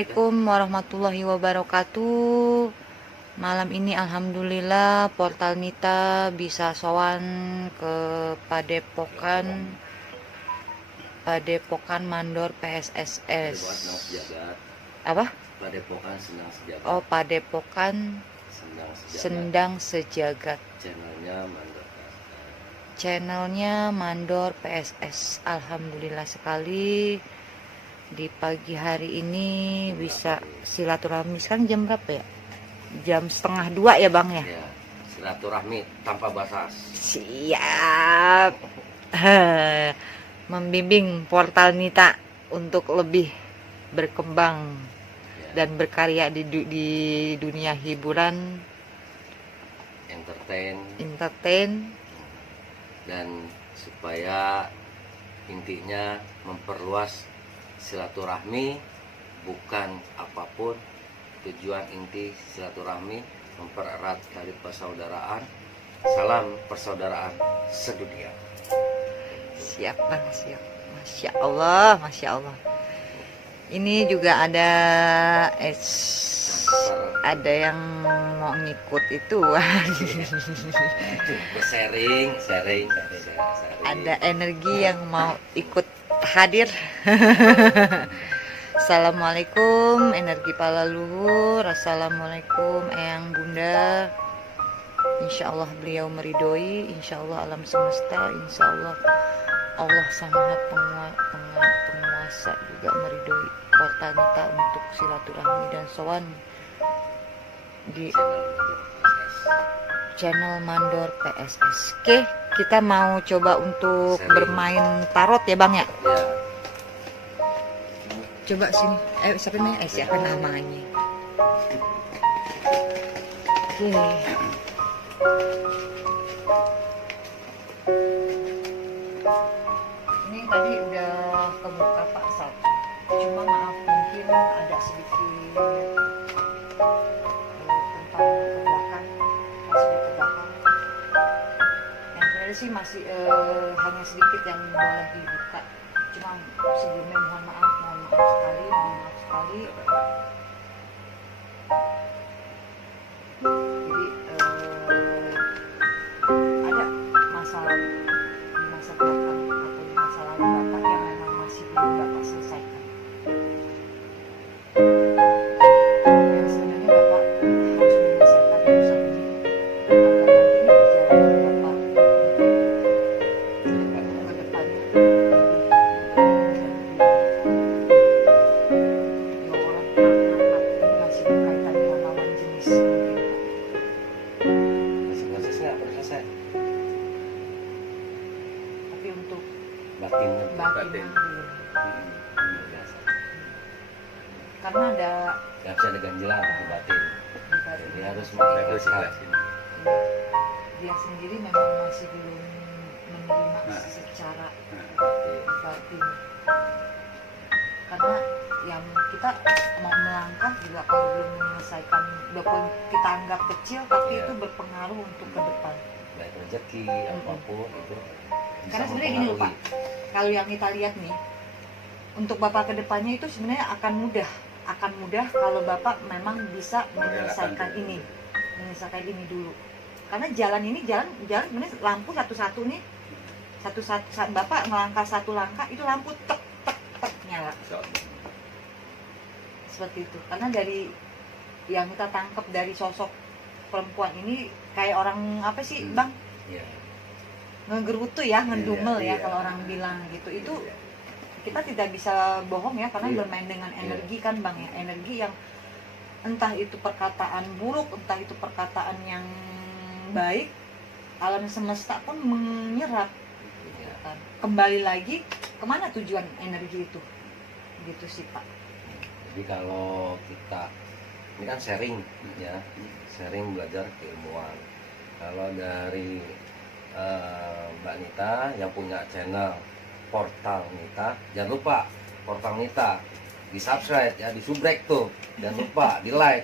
Assalamualaikum warahmatullahi wabarakatuh. Malam ini alhamdulillah Portal Nita bisa sowan ke Padepokan Mandor PSSS. Apa? Padepokan Sendang Sejagat. Oh, Padepokan Sendang Sejagat. Channelnya Mandor PSS. Alhamdulillah sekali di pagi hari ini bisa silaturahmi. Sekarang jam berapa ya? Jam 1:30 ya Bang ya? Ya, silaturahmi tanpa batas. Siap. Membimbing Portal Nita untuk lebih berkembang dan berkarya di dunia hiburan, entertain dan supaya intinya memperluas silaturahmi, bukan apapun. Tujuan inti silaturahmi mempererat tali persaudaraan. Salam persaudaraan sedunia. Siap Bang, siap. Masya Allah, Masya Allah. Ini juga ada yang mau ngikut itu. sharing. Ada energi yang mau ikut hadir. Assalamualaikum energi pala luhur. Assalamualaikum eyang bunda. Insya Allah beliau meridoi. Insya Allah alam semesta. Insya Allah Allah sang maha penguasa juga meridoi Portal Nita untuk silaturahmi dan sowan di channel Mandor PSS. Oke, kita mau coba untuk bermain tarot ya Bang ya? Coba sini. Siapa namanya? Siapa namanya? Oke. Ini tadi udah kebuka Pak satu. Cuma maaf mungkin ada sedikit tentang kebelakang, pas di kebelakang. Yang sebenarnya sih masih hanya sedikit yang boleh dibuka. Cuma sebelumnya mohon maaf sekali. Jadi ada masalah di masa belakang atau di masa lalu Bapak yang memang masih belum Bapak selesaikan. Dan sebenarnya Bapak harus menyelesaikan urusan ini agar nantinya perjalanan Bapak ke depannya karena ada nggak bisa ada ganjilan di batin. Jadi harus mengikhlaskan. Dia sendiri memang masih belum menerima secara batin. Karena yang kita mau melangkah juga kalau belum menyelesaikan, walaupun kita anggap kecil tapi itu berpengaruh untuk ke depan. Baik rezeki apapun itu. Karena sebenarnya gini loh Pak, kalau yang kita lihat nih, untuk Bapak ke depannya itu sebenarnya akan mudah kalau Bapak memang bisa menyelesaikan ini dulu. Karena jalan sebenarnya lampu satu-satu nih, satu Bapak melangkah satu langkah itu lampu tek nyala. Seperti itu. Karena dari yang kita tangkap dari sosok perempuan ini kayak orang apa sih Bang? Ngegerutu ya, ngedumel ya kalau orang bilang gitu. Itu kita tidak bisa bohong ya, karena bermain dengan energi kan Bang ya. Energi yang entah itu perkataan buruk, entah itu perkataan yang baik, alam semesta pun menyerap. Kembali lagi kemana tujuan energi itu? Gitu sih Pak. Jadi kalau kita ini kan sharing ya, sharing belajar keilmuan. Kalau dari Mbak Nita yang punya channel Portal Nita, jangan lupa Portal Nita di subscribe ya, di subrek tuh, jangan lupa di like,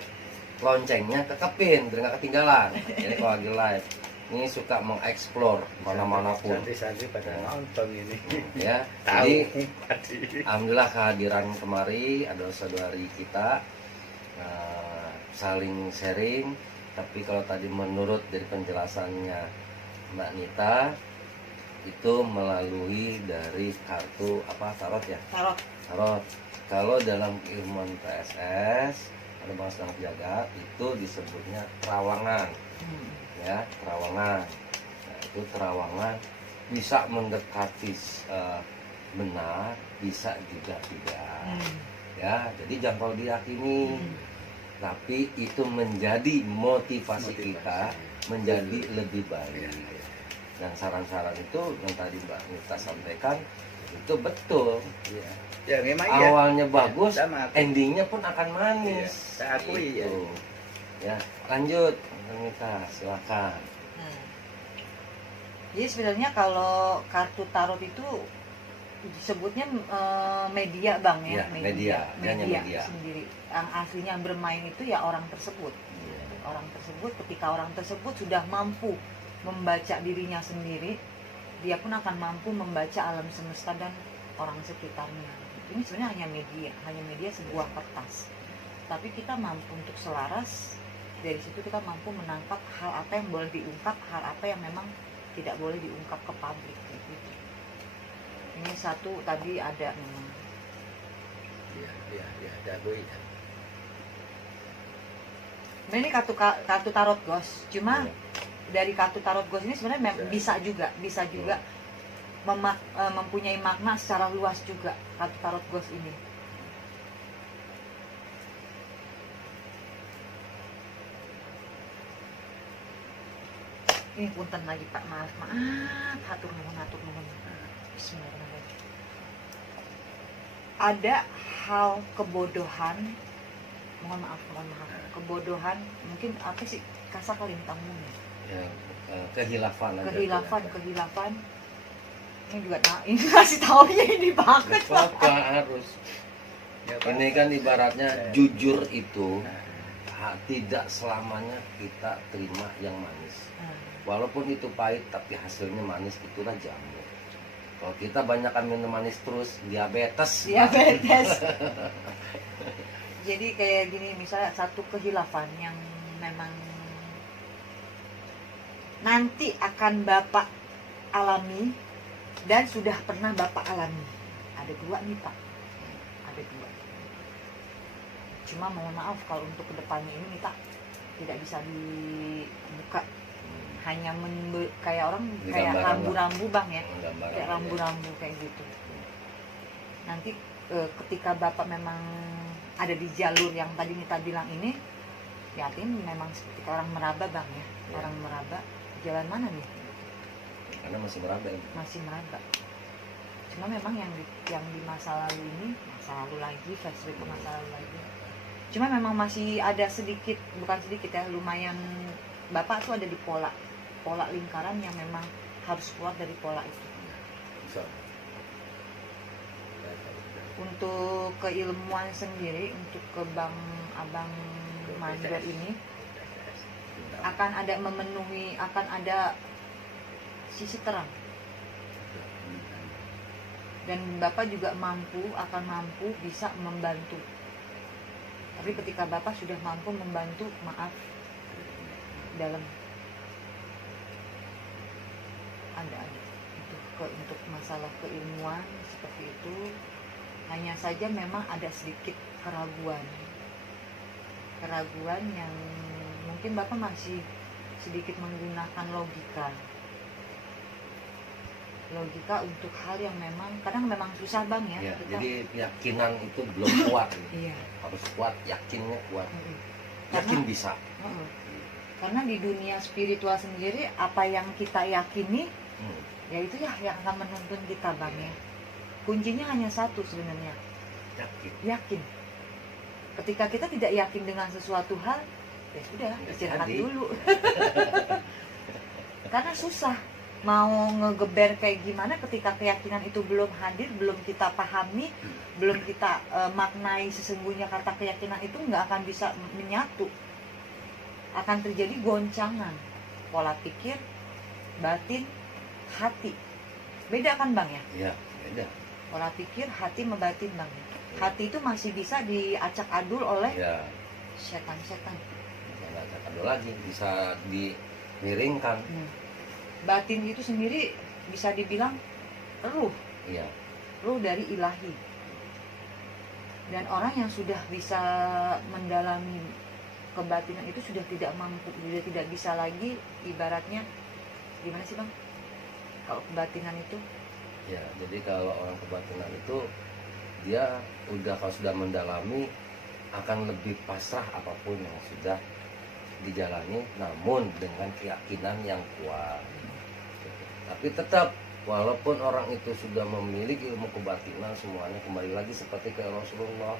loncengnya kekepin biar nggak ketinggalan. Jadi kalau lagi live ini suka mengeksplor mana-mana pun. Santri-santri pada nonton ini. Ya, Tahu jadi tadi. alhamdulillah kehadiran kemari ada saudari kita saling sharing. Tapi kalau tadi menurut dari penjelasannya Mbak Nita itu melalui dari kartu apa tarot ya? Tarot. Kalau dalam keilmuan PSS ada Bang Sedang Jaga itu disebutnya terawangan. Ya, terawangan. Nah, itu terawangan bisa mendekati benar, bisa juga tidak. Ya, jadi jangan terlalu diyakini. Tapi itu menjadi motivasi kita menjadi lebih baik. Dan saran-saran itu yang tadi Mbak Nita sampaikan itu betul. Iya. Ya memang iya. Awalnya bagus, Sama aku. endingnya pun akan manis. Iya, saya akui, Gitu. Ya, lanjut Mbak Nita, silakan. Jadi sebenarnya kalau kartu tarot itu disebutnya media bang ya, Iya, media. Dia hanya media. sendiri. Yang aslinya bermain itu ya orang tersebut. Iya. Orang tersebut, ketika orang tersebut sudah mampu membaca dirinya sendiri, dia pun akan mampu membaca alam semesta dan orang sekitarnya. Ini sebenarnya hanya media sebuah kertas. Tapi kita mampu untuk selaras, dari situ kita mampu menangkap hal apa yang boleh diungkap, hal apa yang memang tidak boleh diungkap ke publik gitu. Ini satu tadi ada memang. Iya, diakui. Nah, ini kartu tarot ghost. Cuma Iya. dari kartu tarot ghost ini sebenarnya bisa juga mempunyai makna secara luas juga kartu tarot ghost ini. Ini punten lagi Pak, maaf, hatur nuhun. Bismillahirrahmanirrahim. Ada hal kebodohan, mohon maaf, kebodohan, mungkin apa sih kasar kali tamunya? Ya, kehilafan aja. Kehilafan. Ini juga ini kasih taunya ini banget. Apa harus? Ya, Pak. Ini kan ibaratnya jujur itu tidak selamanya kita terima yang manis. Walaupun itu pahit tapi hasilnya manis, itulah jamu. Kalau kita banyakkan minum manis terus diabetes. Jadi kayak gini, misalnya satu kehilafan yang memang nanti akan Bapak alami dan sudah pernah Bapak alami. Ada dua nih Pak, ada dua. Cuma mohon maaf kalau untuk kedepannya ini Pak tidak bisa dibuka. Hanya kayak orang kayak rambu-rambu bang ya, kayak rambu-rambu kayak gitu. Nanti ketika Bapak memang ada di jalur yang tadi Nita bilang ini, ya artinya memang seperti orang meraba bang ya, orang meraba jalan mana nih? Karena masih meraba. Masih meraba. Cuma memang yang di masa lalu ini, masa lalu lagi, flashback ke masa lalu lagi. Cuma memang masih ada sedikit, bukan sedikit ya, lumayan Bapak tuh ada di pola lingkaran yang memang harus keluar dari pola itu. Untuk keilmuan sendiri, untuk ke Bang Abang Mandor ini akan ada memenuhi, akan ada sisi terang. Dan Bapak juga akan mampu bisa membantu. Tapi ketika Bapak sudah mampu membantu, maaf, dalam ada itu untuk masalah keilmuan seperti itu, hanya saja memang ada sedikit keraguan yang mungkin Bapak masih sedikit menggunakan logika untuk hal yang memang kadang memang susah bang ya, Ya, kita, jadi keyakinan itu belum kuat. iya. Harus kuat, yakinnya kuat. Karena- Yakin bisa. Karena di dunia spiritual sendiri apa yang kita yakini ya itu ya yang akan menuntun kita bang ya. Kuncinya hanya satu sebenarnya, yakin. Ketika kita tidak yakin dengan sesuatu hal, ya sudah, istirahat jadi. dulu. Karena susah mau ngegeber kayak gimana ketika keyakinan itu belum hadir, belum kita pahami, belum kita maknai sesungguhnya kata keyakinan itu nggak akan bisa menyatu. Akan terjadi goncangan pola pikir, batin, hati. Beda kan Bang ya? Iya, beda. Pola pikir, hati sama batin Bang. Hati itu masih bisa diacak adul oleh Iya, setan-setan. nggak ada lagi, bisa dimiringkan. Batin itu sendiri bisa dibilang ruh Iya, dari ilahi. Dan orang yang sudah bisa mendalami kebatinan itu sudah tidak mampu, sudah tidak bisa lagi, ibaratnya gimana sih Bang? Kalau kebatinan itu ya. Jadi kalau orang kebatinan itu dia kalau sudah mendalami akan lebih pasrah apapun yang sudah dijalani, namun dengan keyakinan yang kuat. Tapi tetap walaupun orang itu sudah memiliki ilmu kebatinan, semuanya kembali lagi seperti kayak Rasulullah.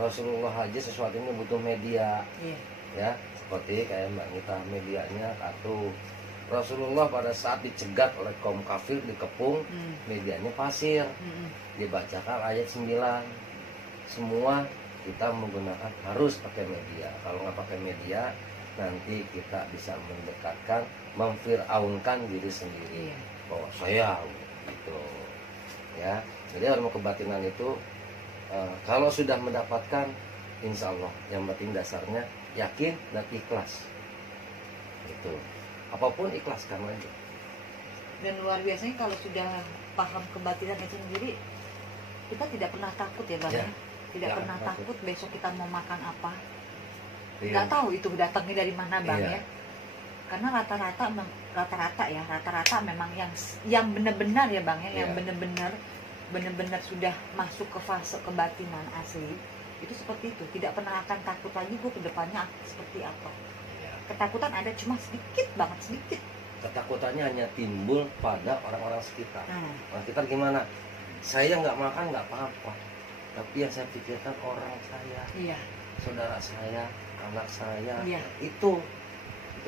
Rasulullah aja sesuatunya butuh media, ya seperti kayak Mbak Nita, medianya kartu. Rasulullah pada saat dicegat oleh kaum kafir dikepung, medianya pasir, dibacakan ayat 9. Semua kita menggunakan harus pakai media. Kalau nggak pakai media, nanti kita bisa mendekatkan, memfiraunkan diri sendiri. Bahwa saya gitu, ya. Jadi ilmu kebatinan itu kalau sudah mendapatkan, insya Allah yang penting dasarnya yakin dan ikhlas. Itu apapun ikhlaskan aja. Dan luar biasanya kalau sudah paham kebatinan itu sendiri, kita tidak pernah takut ya Bang ya. Tidak pernah takut besok kita mau makan apa. Nggak tahu itu datangnya dari mana Bang ya. Karena rata-rata memang yang benar-benar ya Bang ya, yang benar-benar sudah masuk ke fase kebatinan asli itu seperti itu, tidak pernah akan takut lagi gue ke depannya seperti apa. Ketakutan ada cuma sedikit banget, sedikit. Ketakutannya hanya timbul pada orang-orang sekitar. Orang sekitar gimana? Saya nggak makan nggak apa-apa, tapi yang saya pikirkan orang saya, saudara saya, anak saya, itu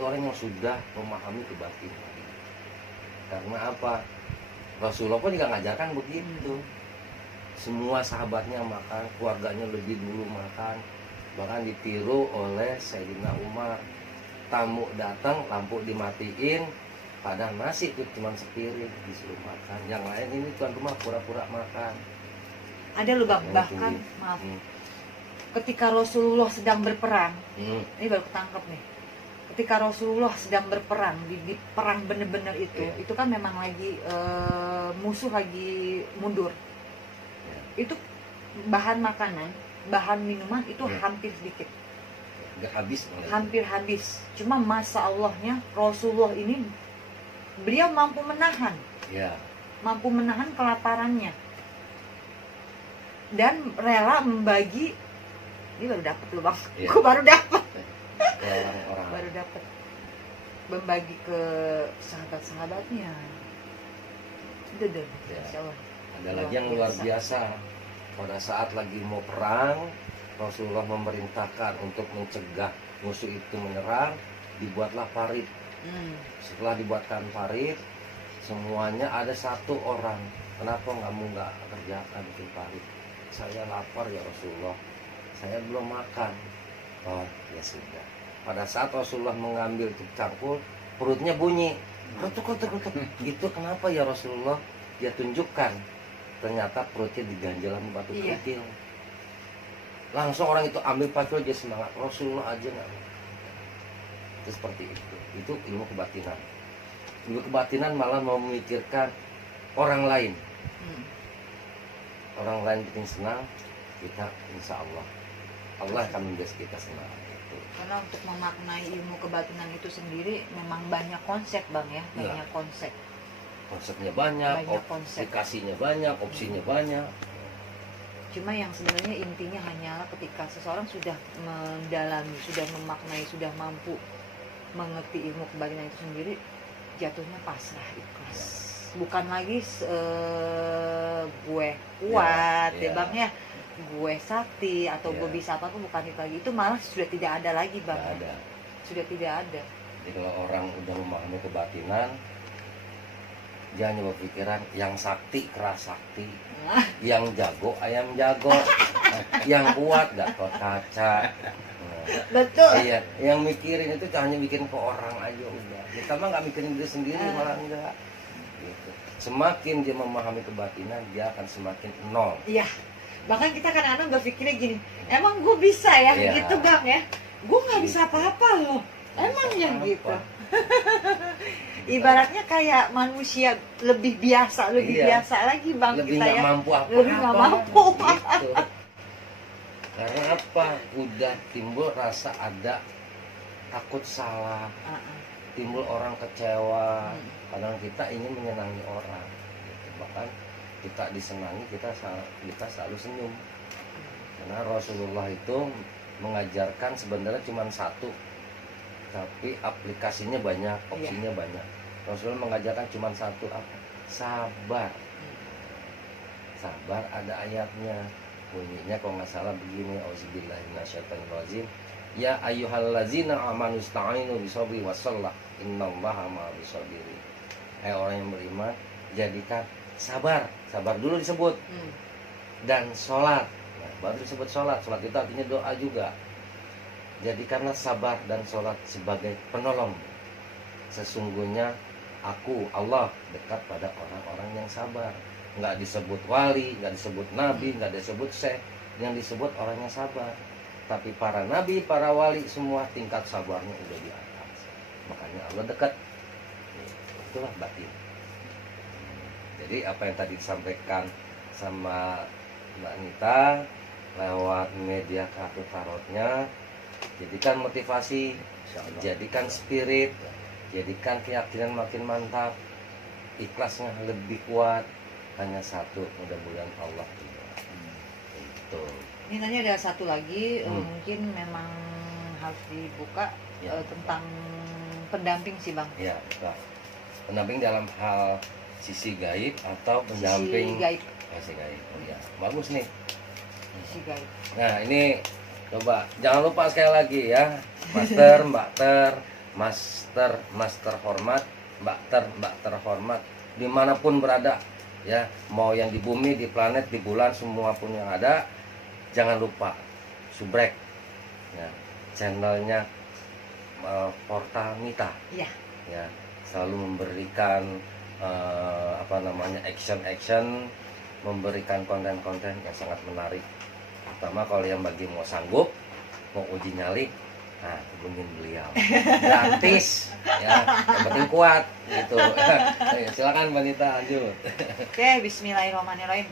orang yang sudah memahami kebatinan. Karena apa? Rasulullah pun juga ngajarkan begitu. Semua sahabatnya makan, keluarganya lebih dulu makan, bahkan ditiru oleh Sayyidina Umar. Tamu datang, lampu dimatiin, padahal nasi itu cuma sepiring disuruh makan. Yang lain ini tuan rumah pura-pura makan. Ada loh Bang, bahkan maaf, ketika Rasulullah sedang berperang, ini baru ketangkep nih. Ketika Rasulullah sedang berperang di perang bener-bener itu kan memang lagi musuh lagi mundur. Itu bahan makanan, bahan minuman itu hampir sedikit. Nggak habis. Hampir habis. Cuma masa Allahnya Rasulullah ini beliau mampu menahan. Mampu menahan kelaparannya. Dan rela membagi. Ini baru dapat loh Bang. Gue baru dapat. Orang-orang baru dapat membagi ke sahabat-sahabatnya. Itu insyaallah. Ada lagi yang luar biasa. Pada saat lagi mau perang, Rasulullah memerintahkan untuk mencegah musuh itu menyerang, dibuatlah parit. Setelah dibuatkan parit, semuanya ada satu orang. Kenapa kamu nggak kerjakan bikin parit? Saya lapar ya Rasulullah, saya belum makan. Oh ya sudah. Pada saat Rasulullah mengambil cangkul, perutnya bunyi, ketuk. Gitu kenapa ya Rasulullah? Dia tunjukkan, ternyata perutnya diganjel sama batu kerikil. Langsung orang itu ambil pacu aja semangat. Rasulullah aja nggak. Itu seperti itu. Itu ilmu kebatinan. Ilmu kebatinan malah memikirkan orang lain. Orang lain bikin senang, kita insya Allah akan membuat kita senang. Karena untuk memaknai ilmu kebatinan itu sendiri memang banyak konsep Bang ya, banyak konsep. Konsepnya banyak aplikasinya banyak, opsinya banyak. Cuma yang sebenarnya intinya hanyalah ketika seseorang sudah mendalami, sudah memaknai, sudah mampu mengerti ilmu kebatinan itu sendiri, jatuhnya pasrah, ikhlas. Bukan lagi gue kuat ya Bang ya, gue sakti atau gue bisa apa pun, bukan itu lagi. Itu malah sudah tidak ada lagi Bang. Sudah tidak ada. Jadi kalau orang udah memahami kebatinan, jangan berpikiran yang sakti keras sakti, yang jago ayam jago, yang kuat Gatot Kaca. Betul. Iya, yang mikirin itu hanya bikin ke orang aja udah. Kita mah nggak mikirin diri sendiri, malah enggak. Gitu. Semakin dia memahami kebatinan, dia akan semakin nol. Iya. Bahkan kita kadang-kadang berpikirnya gini, emang gue bisa ya Iya. gitu Bang ya. Gue nggak bisa apa-apa loh. Emangnya Apa? gitu. Ibaratnya kayak manusia lebih biasa Iya. biasa lagi Bang Lebih kita nggak ya. mampu apa-apa. Lebih nggak mampu. Gitu. Karena apa? Udah timbul rasa ada takut salah, timbul orang kecewa. Kadang kita ingin menyenangi orang, gitu. Bahkan kita disenangi, kita selalu senyum. Karena Rasulullah itu mengajarkan sebenarnya cuma satu, tapi aplikasinya banyak, opsinya banyak. Rasulullah mengajarkan cuma satu, apa? Sabar. Sabar ada ayatnya, bunyinya kalau nggak salah begini, auzubillahi minasyaitonirrajim, ya ayyuhallazina amanu ista'inu bisabri wassallah innallaha ma'as sabirin. Hai orang yang beriman, jadikan sabar dulu disebut, dan sholat. Nah, baru disebut sholat itu artinya doa juga. Jadikanlah sabar dan sholat sebagai penolong. Sesungguhnya aku Allah dekat pada orang-orang yang sabar. Nggak disebut wali, nggak disebut nabi, nggak disebut syekh, yang disebut orang yang sabar. Tapi para nabi, para wali semua tingkat sabarnya udah di atas. Makanya Allah dekat. Itulah batin. Jadi apa yang tadi disampaikan sama Mbak Nita lewat media kartu tarotnya, jadikan motivasi, jadikan spirit, jadikan keyakinan makin mantap, ikhlasnya lebih kuat. Hanya satu, mudah-mudahan Allah itu. Ini tanya ada satu lagi, mungkin memang harus dibuka Ya. Tentang pendamping sih Bang. Ya, betul. Pendamping dalam hal sisi gaib atau pendamping Sisi gaib. sisi gaib. Oh, ya, bagus nih. Sisi gaib. Nah ini coba jangan lupa sekali lagi ya, master, master hormat, mbak terhormat dimanapun berada ya, mau yang di bumi, di planet, di bulan, semua pun yang ada, jangan lupa subrek ya, channelnya Portal Mita. Iya. Ya, selalu memberikan action, memberikan konten-konten yang sangat menarik. Pertama kalau yang bagi mau sanggup, mau uji nyali, nah hubungin beliau. Gratis, ya, yang penting kuat, gitu. Silakan Mbak Nita, lanjut. Oke, bismillahirrahmanirrahim.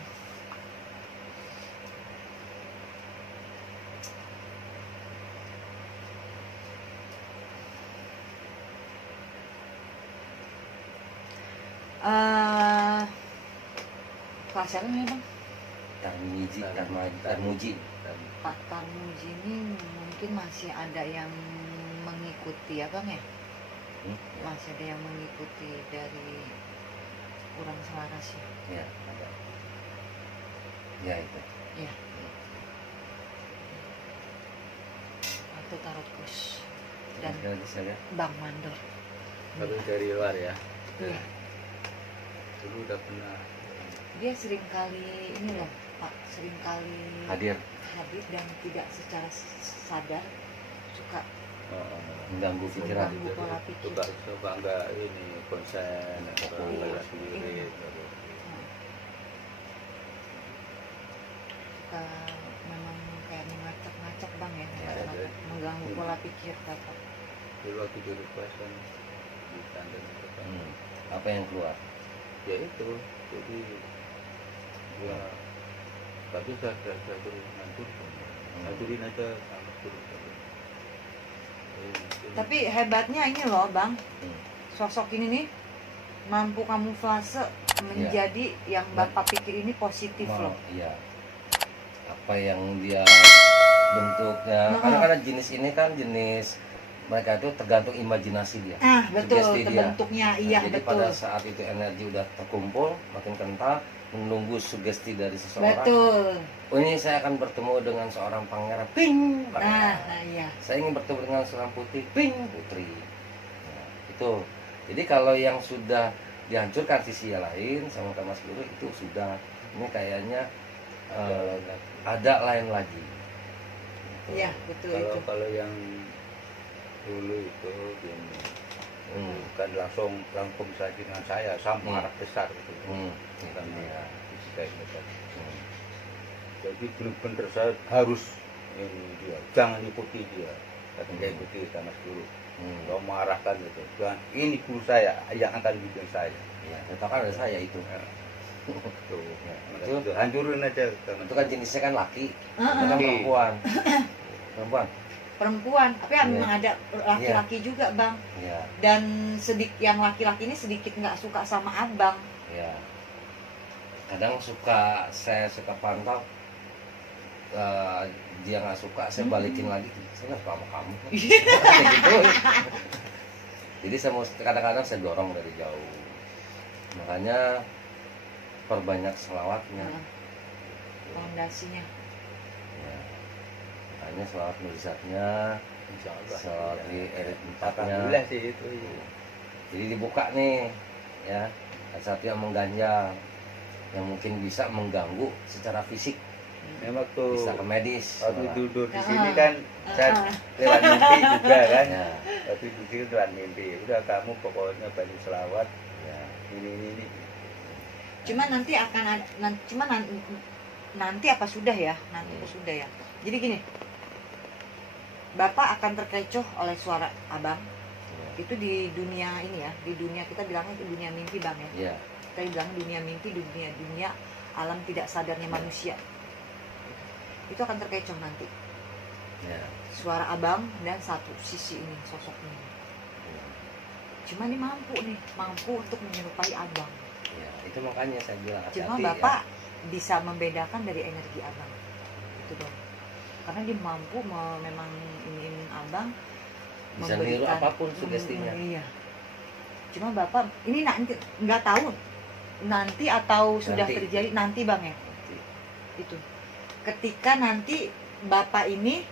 Kelas apa nih Bang? Tarmuji. Pak Tarmuji ini mungkin masih ada yang mengikuti ya Bang ya? Masih ada yang mengikuti dari kurang selaras ya? Ya, ada. Ya itu. Iya. Atau Tarot Kus dan Sekali lagi saya. Bang Mandor. Baru dari luar ya. Iya. Dulu udah pernah. Dia sering kali ini loh Pak, sering kali Hadir hadir dan tidak secara sadar suka mengganggu pikiran. mengganggu pola pikir. Coba enggak ini konsen atau Iya. sendiri. Suka memang kayak mengacak-ngacak Bang ya, Ya, ada. mengganggu pola pikir Bapak. Dulu waktu di requestan di tandem apa? Apa yang keluar? Ya itu, jadi ya tapi saya terus nganturin aja sama terus. Tapi hebatnya ini loh Bang, sosok ini nih mampu kamuflase menjadi yang Bapak pikir ini positif loh. Iya. Apa yang dia bentuknya, karena jenis ini kan jenis mereka itu tergantung imajinasi dia. Betul, Sugesti dia. terbentuknya iya Jadi betul. pada saat itu energi udah terkumpul, makin kental, menunggu sugesti dari seseorang. Betul. Oh ini saya akan bertemu dengan seorang pangeran, ping, pangeran. Nah iya. Saya ingin bertemu dengan seorang putri, ping, putri. Nah, itu. Jadi kalau yang sudah dihancurkan sisi yang lain sama Mas Guru itu sudah, ini kayaknya ada lain lagi. Iya, betul Kalau itu. kalau yang dulu itu gini, bukan langsung saja dengan saya sama anak besar itu. Bukan Iya. kayak gitu. Hmm. Jadi benar-benar saya harus ini dia, jangan ikuti dia. Katanya ikuti sama guru. Kalau mengarahkan itu, dan ini guru saya yang akan bimbing saya. Ya, kan ada saya itu. Tuh, Ya, itu hancurin aja. itu kan jenisnya kan laki, itu Heeh. kan perempuan. Perempuan. Perempuan, tapi Iya. memang ada laki-laki juga bang. Ya, Dan yang laki-laki ini sedikit nggak suka sama abang. ya. Kadang saya suka pantau, dia nggak suka, saya balikin lagi. Saya nggak suka sama kamu. Kayak gitu. Jadi kadang-kadang saya dorong dari jauh. Makanya perbanyak selawatnya. Fondasinya. Ya. Makanya selawat mujizatnya, Insya Allah. selawat di erit empatnya. Alhamdulillah sih itu. Jadi dibuka nih, ya. Ada satu yang mengganjal, yang mungkin bisa mengganggu secara fisik, Memang tuh bisa ke medis. waktu malah. tidur di Ah. sini kan saya Ah. lewat mimpi juga kan. Ya, Waktu di sini lewat mimpi. Udah kamu pokoknya banyak selawat ya. ini. Cuma nanti akan ada, nanti apa sudah ya? Nanti apa sudah ya? Jadi gini, Bapak akan terkecoh oleh suara abang. Itu di dunia ini ya, di dunia kita bilangnya di dunia mimpi bang ya. Ya, Kita bilang dunia mimpi, dunia alam tidak sadarnya manusia. Itu akan terkecoh nanti. ya. Suara abang dan satu sisi ini, sosok ini. Cuma ini mampu untuk menyerupai abang. Ya, itu makanya saya bilang Cuma hati-hati, Bapak bisa membedakan dari energi abang. Itu dong. Karena dia mampu memang ini abang Bisa niru apapun sugestinya. Iya. Cuma Bapak ini nanti nggak tahu nanti atau sudah Nanti. terjadi nanti bang ya. Nanti. Itu. Ketika nanti Bapak ini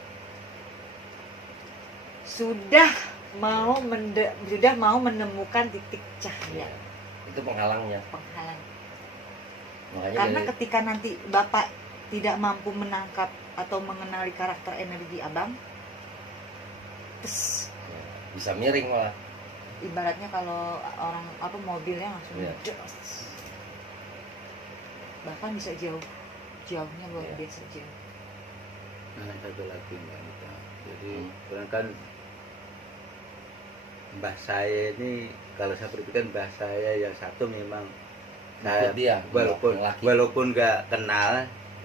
sudah mau menemukan titik cahaya Ya. Itu penghalangnya. penghalang. Makanya Karena dari- ketika nanti Bapak tidak mampu menangkap atau mengenali karakter energi abang, terus ya, bisa miring malah. ibaratnya kalau orang apa mobilnya langsung Iya. jos. Bahkan bisa jauhnya luar Iya. biasa jauh. Nah, satu lagi Mbak Nita. Jadi kan mbah saya ini kalau saya berpikir mbah saya yang satu memang saya Ikut dia, walaupun yang laki. walaupun nggak kenal,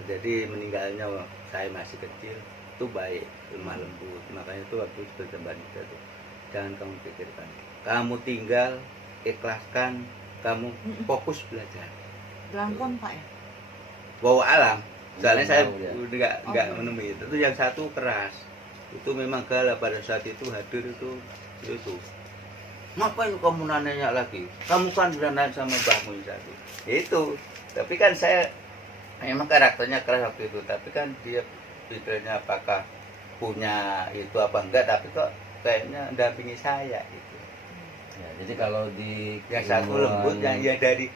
jadi meninggalnya saya masih kecil itu baik, lemah lembut. Makanya itu waktu itu Mbak Nita tuh, jangan kamu pikirkan, kamu tinggal ikhlaskan, kamu fokus belajar Belangkon Pak ya. bawa alam. Soalnya saya Tahu dia. udah nggak Oh. menemui itu. Itu yang satu keras. Itu memang galak pada saat itu hadir itu. Ngapain kamu nanya lagi? Kamu kan udah nanya sama mbahmu yang satu. Itu. Tapi kan saya memang karakternya keras waktu itu. Tapi kan dia pikirnya apakah punya itu apa enggak. Tapi kok kayaknya dampingi saya gitu. Ya, jadi kalau di Yang satu keilmuan- lembut, yang dari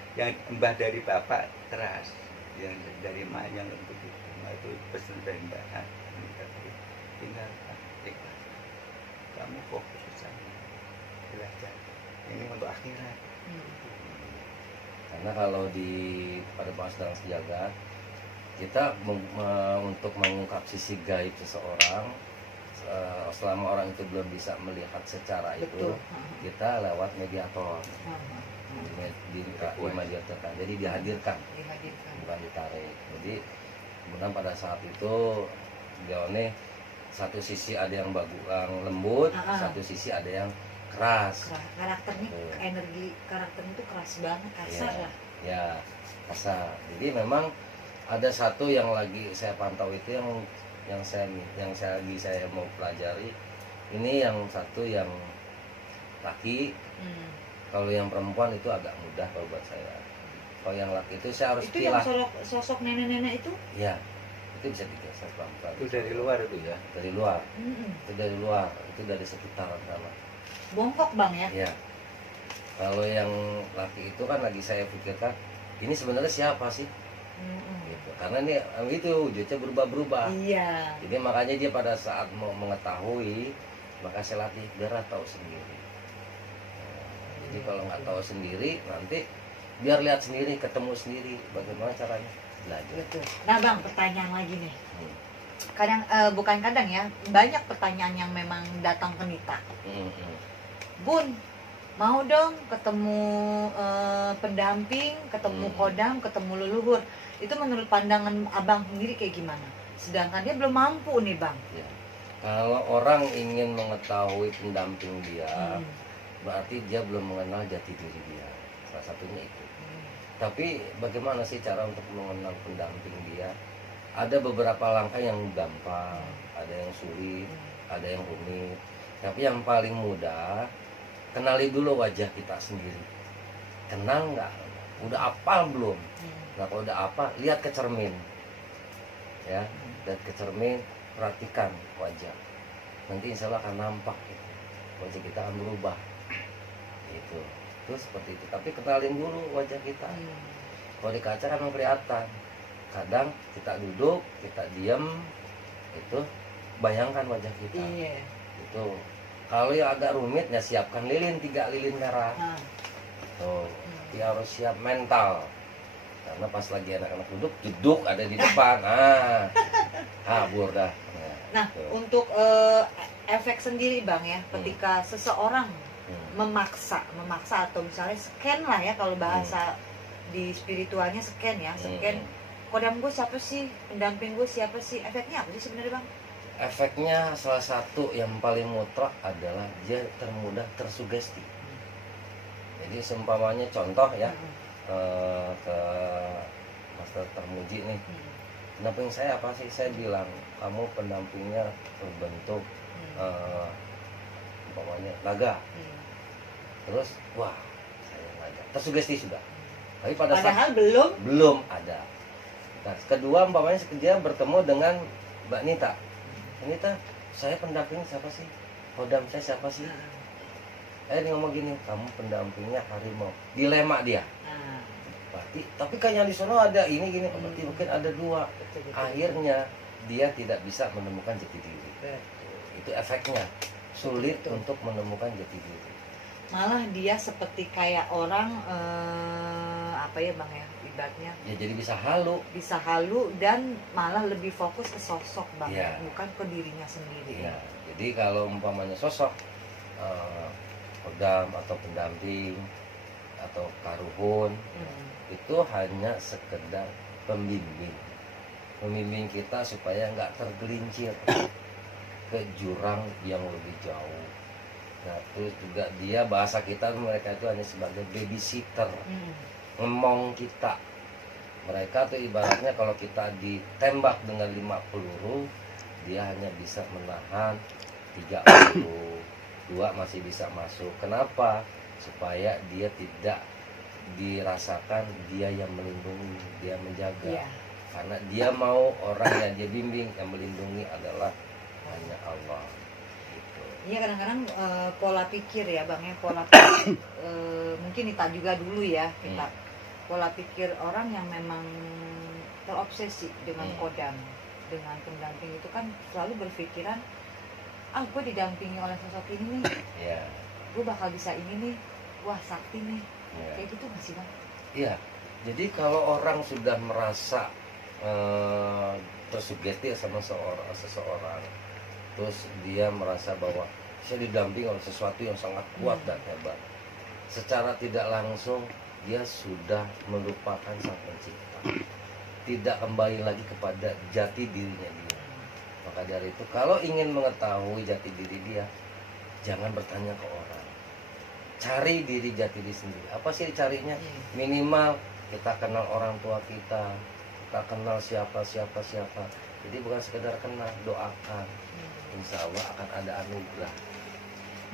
mbah dari bapak keras, yang dari mak yang lembut itu. Nah, itu pesan dari mbak. Tinggal ikhlas. Kamu fokus ke sana, belajar. Ini untuk akhirat. Karena kalau pada pas sedang sejagat, kita untuk mengungkap sisi gaib seseorang, selama orang itu belum bisa melihat secara itu, Betul. kita lewat mediator, dimediatorkan, jadi dihadirkan, Dihadirkan. bukan ditarik. Jadi kemudian pada saat itu Dione satu sisi ada yang yang lembut, satu sisi ada yang keras. Karakternya Betul. energi karakternya itu keras banget, kasar Iya. lah. Ya, kasar. Jadi memang ada satu yang lagi saya pantau itu yang saya mau pelajari. Ini yang satu yang laki. Kalau yang perempuan itu agak mudah kalau buat saya. Kalau yang laki itu saya harus Itu yang pilah. sosok nenek-nenek itu. Ya, itu bisa digeser pelan-pelan. Itu dari luar itu ya. Dari luar. Itu dari luar. Itu dari sekitaran sana. Bongkok bang ya. Ya. Kalau yang laki itu kan lagi saya pikirkan, ini sebenarnya siapa sih? gitu. Karena ini itu wujudnya berubah-berubah. Iya. Jadi makanya dia pada saat mau mengetahui, maka saya latih biar tahu sendiri. Jadi kalau nggak tahu sendiri, nanti biar lihat sendiri, ketemu sendiri, bagaimana caranya belajar. Betul. Nah bang, pertanyaan lagi nih. Hmm. Kadang bukan kadang ya, banyak pertanyaan yang memang datang ke Nita. Bun, mau dong ketemu pendamping, ketemu kodam, ketemu leluhur. Itu menurut pandangan abang sendiri kayak gimana? Sedangkan dia belum mampu nih bang. Ya. Kalau orang ingin mengetahui pendamping dia, berarti dia belum mengenal jati diri dia. Salah satunya itu. Tapi bagaimana sih cara untuk mengenal pendamping dia? Ada beberapa langkah yang gampang, ada yang sulit, ada yang rumit. Tapi yang paling mudah, kenali dulu wajah kita sendiri. Kenal nggak? Udah apal belum? Nah kalau udah apa, lihat ke cermin. Ya, lihat ke cermin, perhatikan wajah. Nanti insya Allah akan nampak gitu. Wajah kita akan berubah. Itu seperti itu. Tapi kenalin dulu wajah kita. Kalau di kaca kan kelihatan. Kadang kita duduk, kita diam, itu bayangkan wajah kita. Iya. Itu. Kalau yang agak rumit, ya siapkan lilin, 3 lilin merah. Tuh, dia harus siap mental. Karena pas lagi anak-anak duduk ada di depan. Habur dah. Nah, untuk efek sendiri bang ya, ketika seseorang memaksa atau misalnya scan lah ya, kalau bahasa di spiritualnya scan ya, scan kodam gue siapa sih, pendamping gue siapa sih, efeknya apa sih sebenarnya bang? Efeknya salah satu yang paling mutlak adalah dia termudah tersugesti. Jadi seumpamanya contoh ya, ke Master Termuji nih, pendamping saya apa sih? Saya bilang kamu pendampingnya berbentuk umpamanya naga. Terus wah saya naga, tersugesti sudah. Tapi pada padahal saat belum ada. Nah, kedua umpamanya dia bertemu dengan Mbak Nita. Nita, saya pendamping siapa sih? Kodam saya siapa sih? Dia ngomong gini, kamu pendampingnya harimau. Dilema dia. Berarti, tapi kan yang di sana ada ini gini, berarti mungkin ada 2. Akhirnya dia tidak bisa menemukan jati diri. Itu efeknya, sulit untuk menemukan jati diri. Malah dia seperti kayak orang apa ya bang ya, ibaratnya Ya jadi bisa halu dan malah lebih fokus ke sosok bang, ya, bukan ke dirinya sendiri. Ya, jadi kalau umpamanya sosok kodam atau pendamping atau karuhun, itu hanya sekedar pembimbing kita supaya nggak tergelincir ke jurang yang lebih jauh. Nah, terus juga dia, bahasa kita mereka itu hanya sebagai babysitter, ngemong kita. Mereka tuh ibaratnya kalau kita ditembak dengan 5 peluru, dia hanya bisa menahan 3 peluru, 2 masih bisa masuk. Kenapa? Supaya dia tidak dirasakan dia yang melindungi, dia menjaga. Karena dia mau orang yang dia bimbing, yang melindungi adalah hanya Allah. Iya, kadang-kadang pola pikir ya bang ya, pola pikir mungkin kita juga dulu ya, kita pola pikir orang yang memang terobsesi dengan kodam, dengan pendamping itu kan selalu berpikiran, gue didampingi oleh sosok ini nih, gue bakal bisa ini nih, wah sakti nih, kayak gitu nggak sih bang? Iya, jadi kalau orang sudah merasa tersugesti sama seseorang, terus dia merasa bahwa saya didampingi oleh sesuatu yang sangat kuat dan hebat, secara tidak langsung dia sudah melupakan sang pencipta, tidak kembali lagi kepada jati dirinya dia. Maka dari itu, kalau ingin mengetahui jati diri dia, jangan bertanya ke orang, cari diri jati diri sendiri. Apa sih carinya? Minimal kita kenal orang tua kita kenal siapa. Jadi bukan sekedar kenal, doakan, insya Allah akan ada anugerah.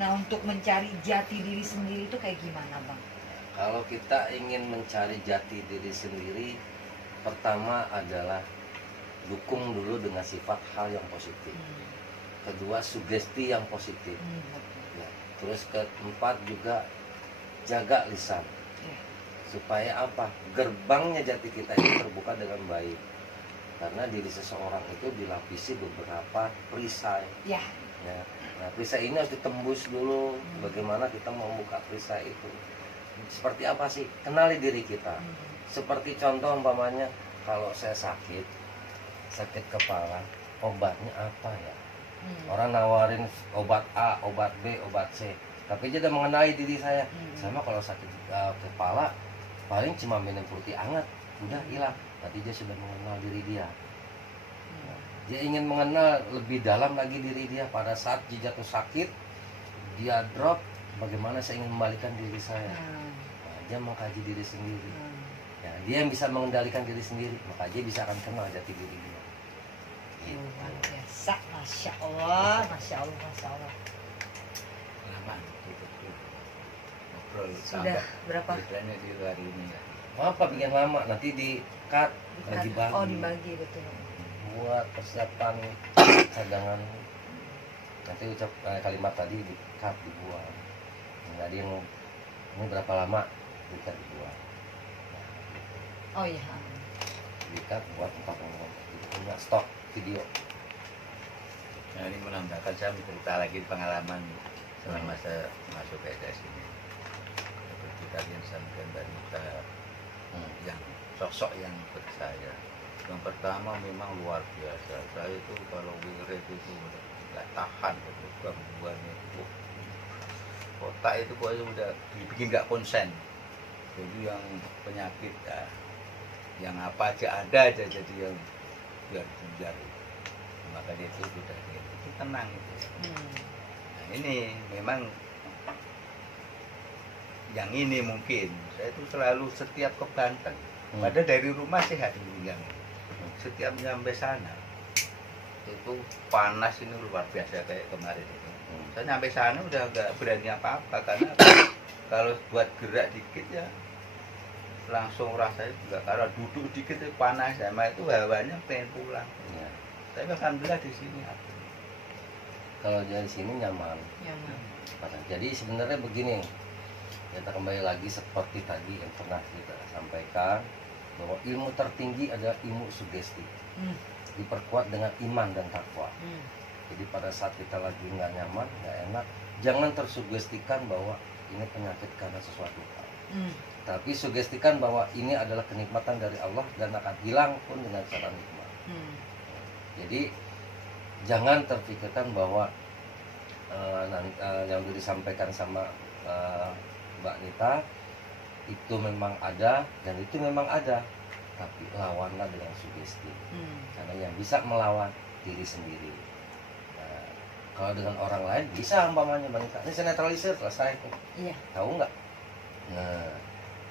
Nah, untuk mencari jati diri sendiri itu kayak gimana bang? Kalau kita ingin mencari jati diri sendiri, pertama adalah dukung dulu dengan sifat hal yang positif. Kedua, sugesti yang positif. Terus keempat juga jaga lisan. supaya apa? Gerbangnya jati kita itu terbuka dengan baik. Karena diri seseorang itu dilapisi beberapa perisai. Ya. Ya. Nah, perisai ini harus ditembus dulu. Bagaimana kita membuka perisai itu? Seperti apa sih? Kenali diri kita. Seperti contoh umpamanya, kalau saya sakit kepala, obatnya apa ya? Orang nawarin obat A, obat B, obat C, tapi dia udah mengenali diri saya. Sama kalau sakit kepala, paling cuma minum putih hangat, udah hilang. Berarti dia sudah mengenal diri dia. Dia ingin mengenal lebih dalam lagi diri dia. Pada saat dia jatuh sakit, dia drop, bagaimana saya ingin membalikan diri saya. Nah, dia mengkaji diri sendiri. Ya, dia yang bisa mengendalikan diri sendiri, maka dia bisa akan kenal jati diri dia. Luar biasa, masya Allah, masya Allah, masya Allah. Lama gitu tuh. Ngobrol Sudah berapa? Ceritanya di hari ini ya. Apa bikin lama? Nanti di cut, bagi-bagi. Oh, dibagi betul. Buat persiapan cadangan. Nanti ucap kalimat tadi di cut, dibuang. Nggak ada yang ini berapa lama, di cut, dibuang. Oh iya. Di cut buat tempat punya stok video. Nah, ini menambahkan saya cerita lagi pengalaman selama saya masuk PSS ini. Seperti tadi yang sampaikan dari yang sosok yang percaya. Yang pertama memang luar biasa. Saya itu kalau wirid itu nggak tahan itu gangguannya itu. Otak itu pokoknya udah dibikin nggak konsen. Jadi yang penyakit ya, yang apa aja ada aja jadi yang biar maka dia itu sudah itu tenang itu. Nah, ini memang yang ini mungkin saya itu selalu setiap ke Banten padahal dari rumah sehat dulu yang setiap nyampe sana itu panas ini luar biasa kayak kemarin itu. Saya nyampe sana udah nggak berani apa-apa karena kalau buat gerak dikit ya langsung rasanya juga karena duduk dikit itu panas sama itu hawanya pengen pulang. Ya. Tapi alhamdulillah di sini Kalau dari sini nyaman. Jadi sebenarnya begini, kita kembali lagi seperti tadi yang pernah kita sampaikan bahwa ilmu tertinggi adalah ilmu sugesti. Diperkuat dengan iman dan takwa. Jadi pada saat kita lagi nggak nyaman, nggak enak, jangan tersugestikan bahwa ini penyakit karena sesuatu hal. Tapi sugestikan bahwa ini adalah kenikmatan dari Allah dan akan hilang pun dengan cara nikmat. Jadi jangan terpikirkan bahwa yang sudah disampaikan sama Mbak Nita itu memang ada dan itu memang ada, tapi lawanlah dengan sugesti. Karena yang bisa melawan diri sendiri. Nah, kalau dengan orang lain bisa umpamanya Mbak Nita, ini saya netralisir selesai. Iya. Tahu nggak? Nah,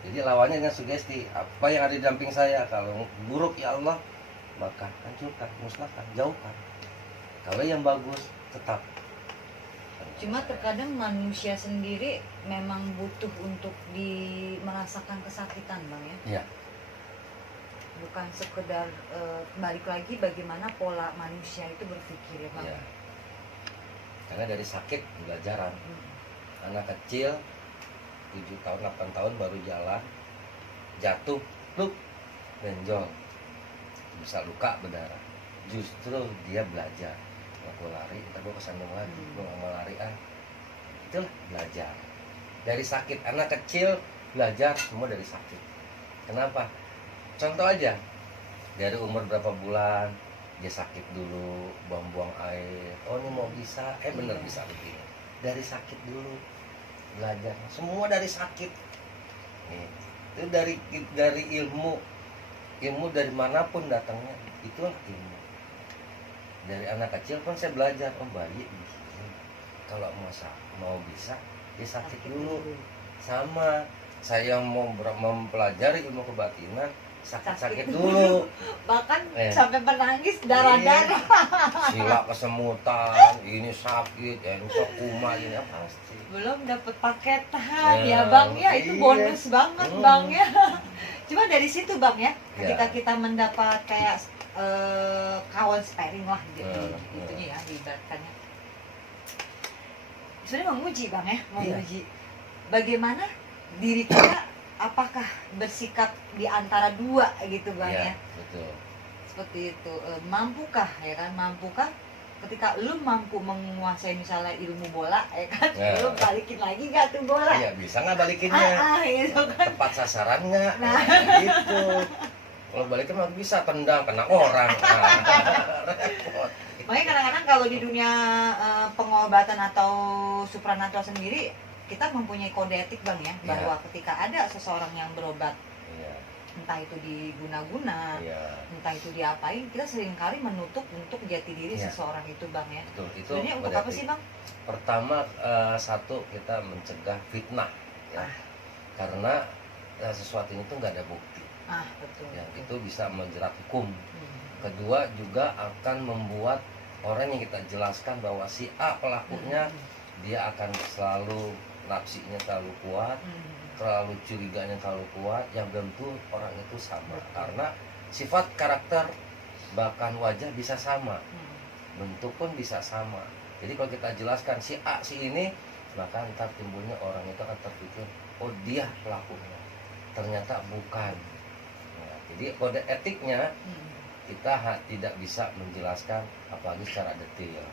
jadi lawannya dengan sugesti. Apa yang ada di damping saya kalau buruk ya Allah, maka hancurkan, musnahkan, jauhkan. Kalau yang bagus tetap. Cuma terkadang manusia sendiri memang butuh untuk merasakan kesakitan, Bang ya. Iya. Bukan sekedar balik lagi bagaimana pola manusia itu berpikir ya, Bang. Iya. Karena dari sakit belajaran. Anak kecil 7 tahun, 8 tahun baru jalan, jatuh, pluk, benjol, bisa luka berdarah. Justru dia belajar. Aku lari, ntar gue kesandung lagi, gue gak mau lari itulah belajar. Dari sakit, anak kecil belajar semua dari sakit. Kenapa? Contoh aja, dari umur berapa bulan dia sakit dulu, buang-buang air, oh ini mau bisa, bener bisa begini. Dari sakit dulu belajar, semua dari sakit. Itu dari ilmu dari manapun datangnya, itulah ilmu. Dari anak kecil pun saya belajar, bayi kalau mau bisa dia sakit dulu. Sama saya mau mempelajari ilmu kebatinan, sakit dulu. Bahkan sampai menangis darah-darah. Sila kesemutan, ini sakit, encok kumat, ini pasti. Belum dapat paketan ya Bang ya, itu bonus banget Bang ya. Cuma dari situ Bang ya, ketika kita mendapat kayak kawan sparing lah gitu, itunya ya diibaratkannya. Sebenarnya menguji Bang ya, menguji bagaimana diri kita apakah bersikap di antara dua gitu bang Iya, ya, betul. seperti itu. Mampukah ya kan, mampukah ketika lu mampu menguasai misalnya ilmu bola ya kan, Ya. lu balikin lagi gak tuh bola? Iya, bisa nggak balikinnya? Gitu kan. Tepat sasaran nggak? Nah. Gitu. Kalau balikin mah bisa tendang kena orang. Repot. Makanya kadang-kadang kalau di dunia pengobatan atau supranatural sendiri, kita mempunyai kode etik bang ya, bahwa ketika ada seseorang yang berobat, Iya, entah itu diguna-guna, iya. entah itu diapain, kita seringkali menutup untuk jati diri Iya. seseorang itu bang ya. Betul. Itu Sebenarnya untuk kode apa etik. sih bang? Pertama, satu kita mencegah fitnah, ya. Karena sesuatu itu nggak ada bukti, Betul. ya. Itu bisa menjerat hukum. Hmm. Kedua, juga akan membuat orang yang kita jelaskan bahwa si A pelakunya, dia akan selalu nafsinya terlalu kuat, terlalu curiganya terlalu kuat, yang belum tentu orang itu sama. Karena sifat, karakter, bahkan wajah bisa sama, bentuk pun bisa sama. Jadi kalau kita jelaskan si A si ini, maka ntar timbulnya orang itu akan terpikir, oh dia pelakunya, ternyata bukan. Nah, jadi kode etiknya kita tidak bisa menjelaskan apalagi secara detail.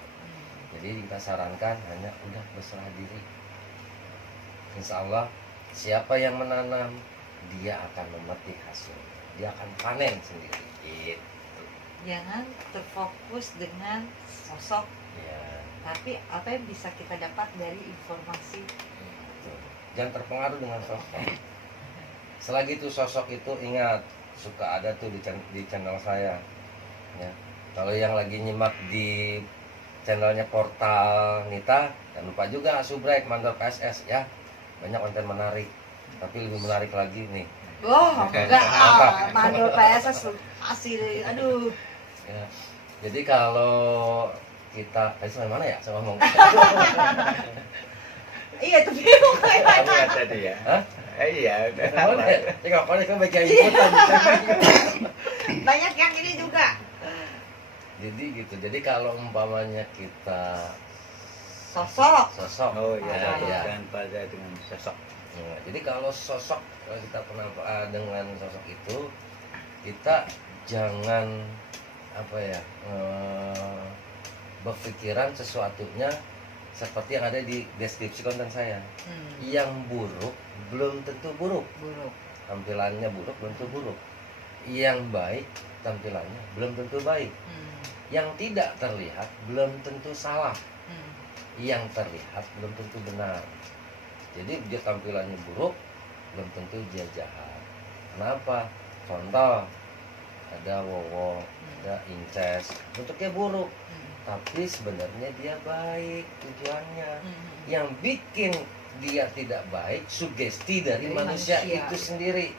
Jadi kita sarankan hanya udah berserah diri. Insya Allah siapa yang menanam, dia akan memetik hasil, dia akan panen sendiri. Gitu. Jangan terfokus dengan sosok, Ya, tapi apa yang bisa kita dapat dari informasi. betul. Jangan terpengaruh dengan sosok. Selagi itu sosok itu, ingat, suka ada tuh di channel saya. Ya. Kalau yang lagi nyimak di channelnya Portal Nita, jangan lupa juga subrek Mandor PSS ya. Banyak konten menarik. Tapi lebih menarik lagi nih. Enggak, mandor PSS asli, aduh. Ya. Jadi kalau kita tadi sampai mana ya saya ngomong? Iya itu bingung. Kamu lihat tadi ya? Hah? Iya, udah. Ya nggak apa-apa, kan baca ikutan. Banyak yang ini juga. Jadi gitu. Jadi kalau umpamanya kita Sosok. Oh iya, ya, ya. dan pada dengan sosok. Nah, jadi kalau sosok, kalau kita pernah dengan sosok itu, kita jangan apa ya, berpikiran sesuatunya seperti yang ada di deskripsi konten saya. Yang buruk belum tentu buruk, tampilannya buruk belum tentu buruk. Yang baik tampilannya belum tentu baik. Yang tidak terlihat belum tentu salah. Yang terlihat belum tentu benar. Jadi dia tampilannya buruk belum tentu dia jahat. Kenapa? Contoh, ada Wowo, ada Inces, bentuknya buruk, tapi sebenarnya dia baik tujuannya. Yang bikin dia tidak baik sugesti dari manusia itu sendiri.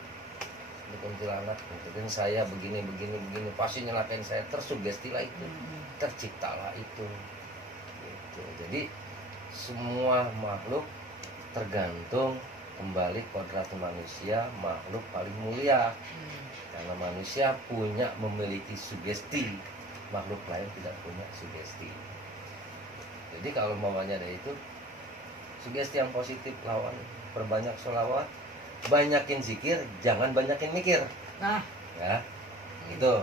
Kuntilanak, mungkin saya begini pasti nyelakain saya, tersugestilah itu, terciptalah itu. Gitu. Jadi semua makhluk tergantung kembali kodrat manusia, makhluk paling mulia. Karena manusia memiliki sugesti, makhluk lain tidak punya sugesti. Jadi kalau maunya ada itu sugesti yang positif, lawan perbanyak sholawat, banyakin zikir, jangan banyakin mikir. Nah, Ya, itu.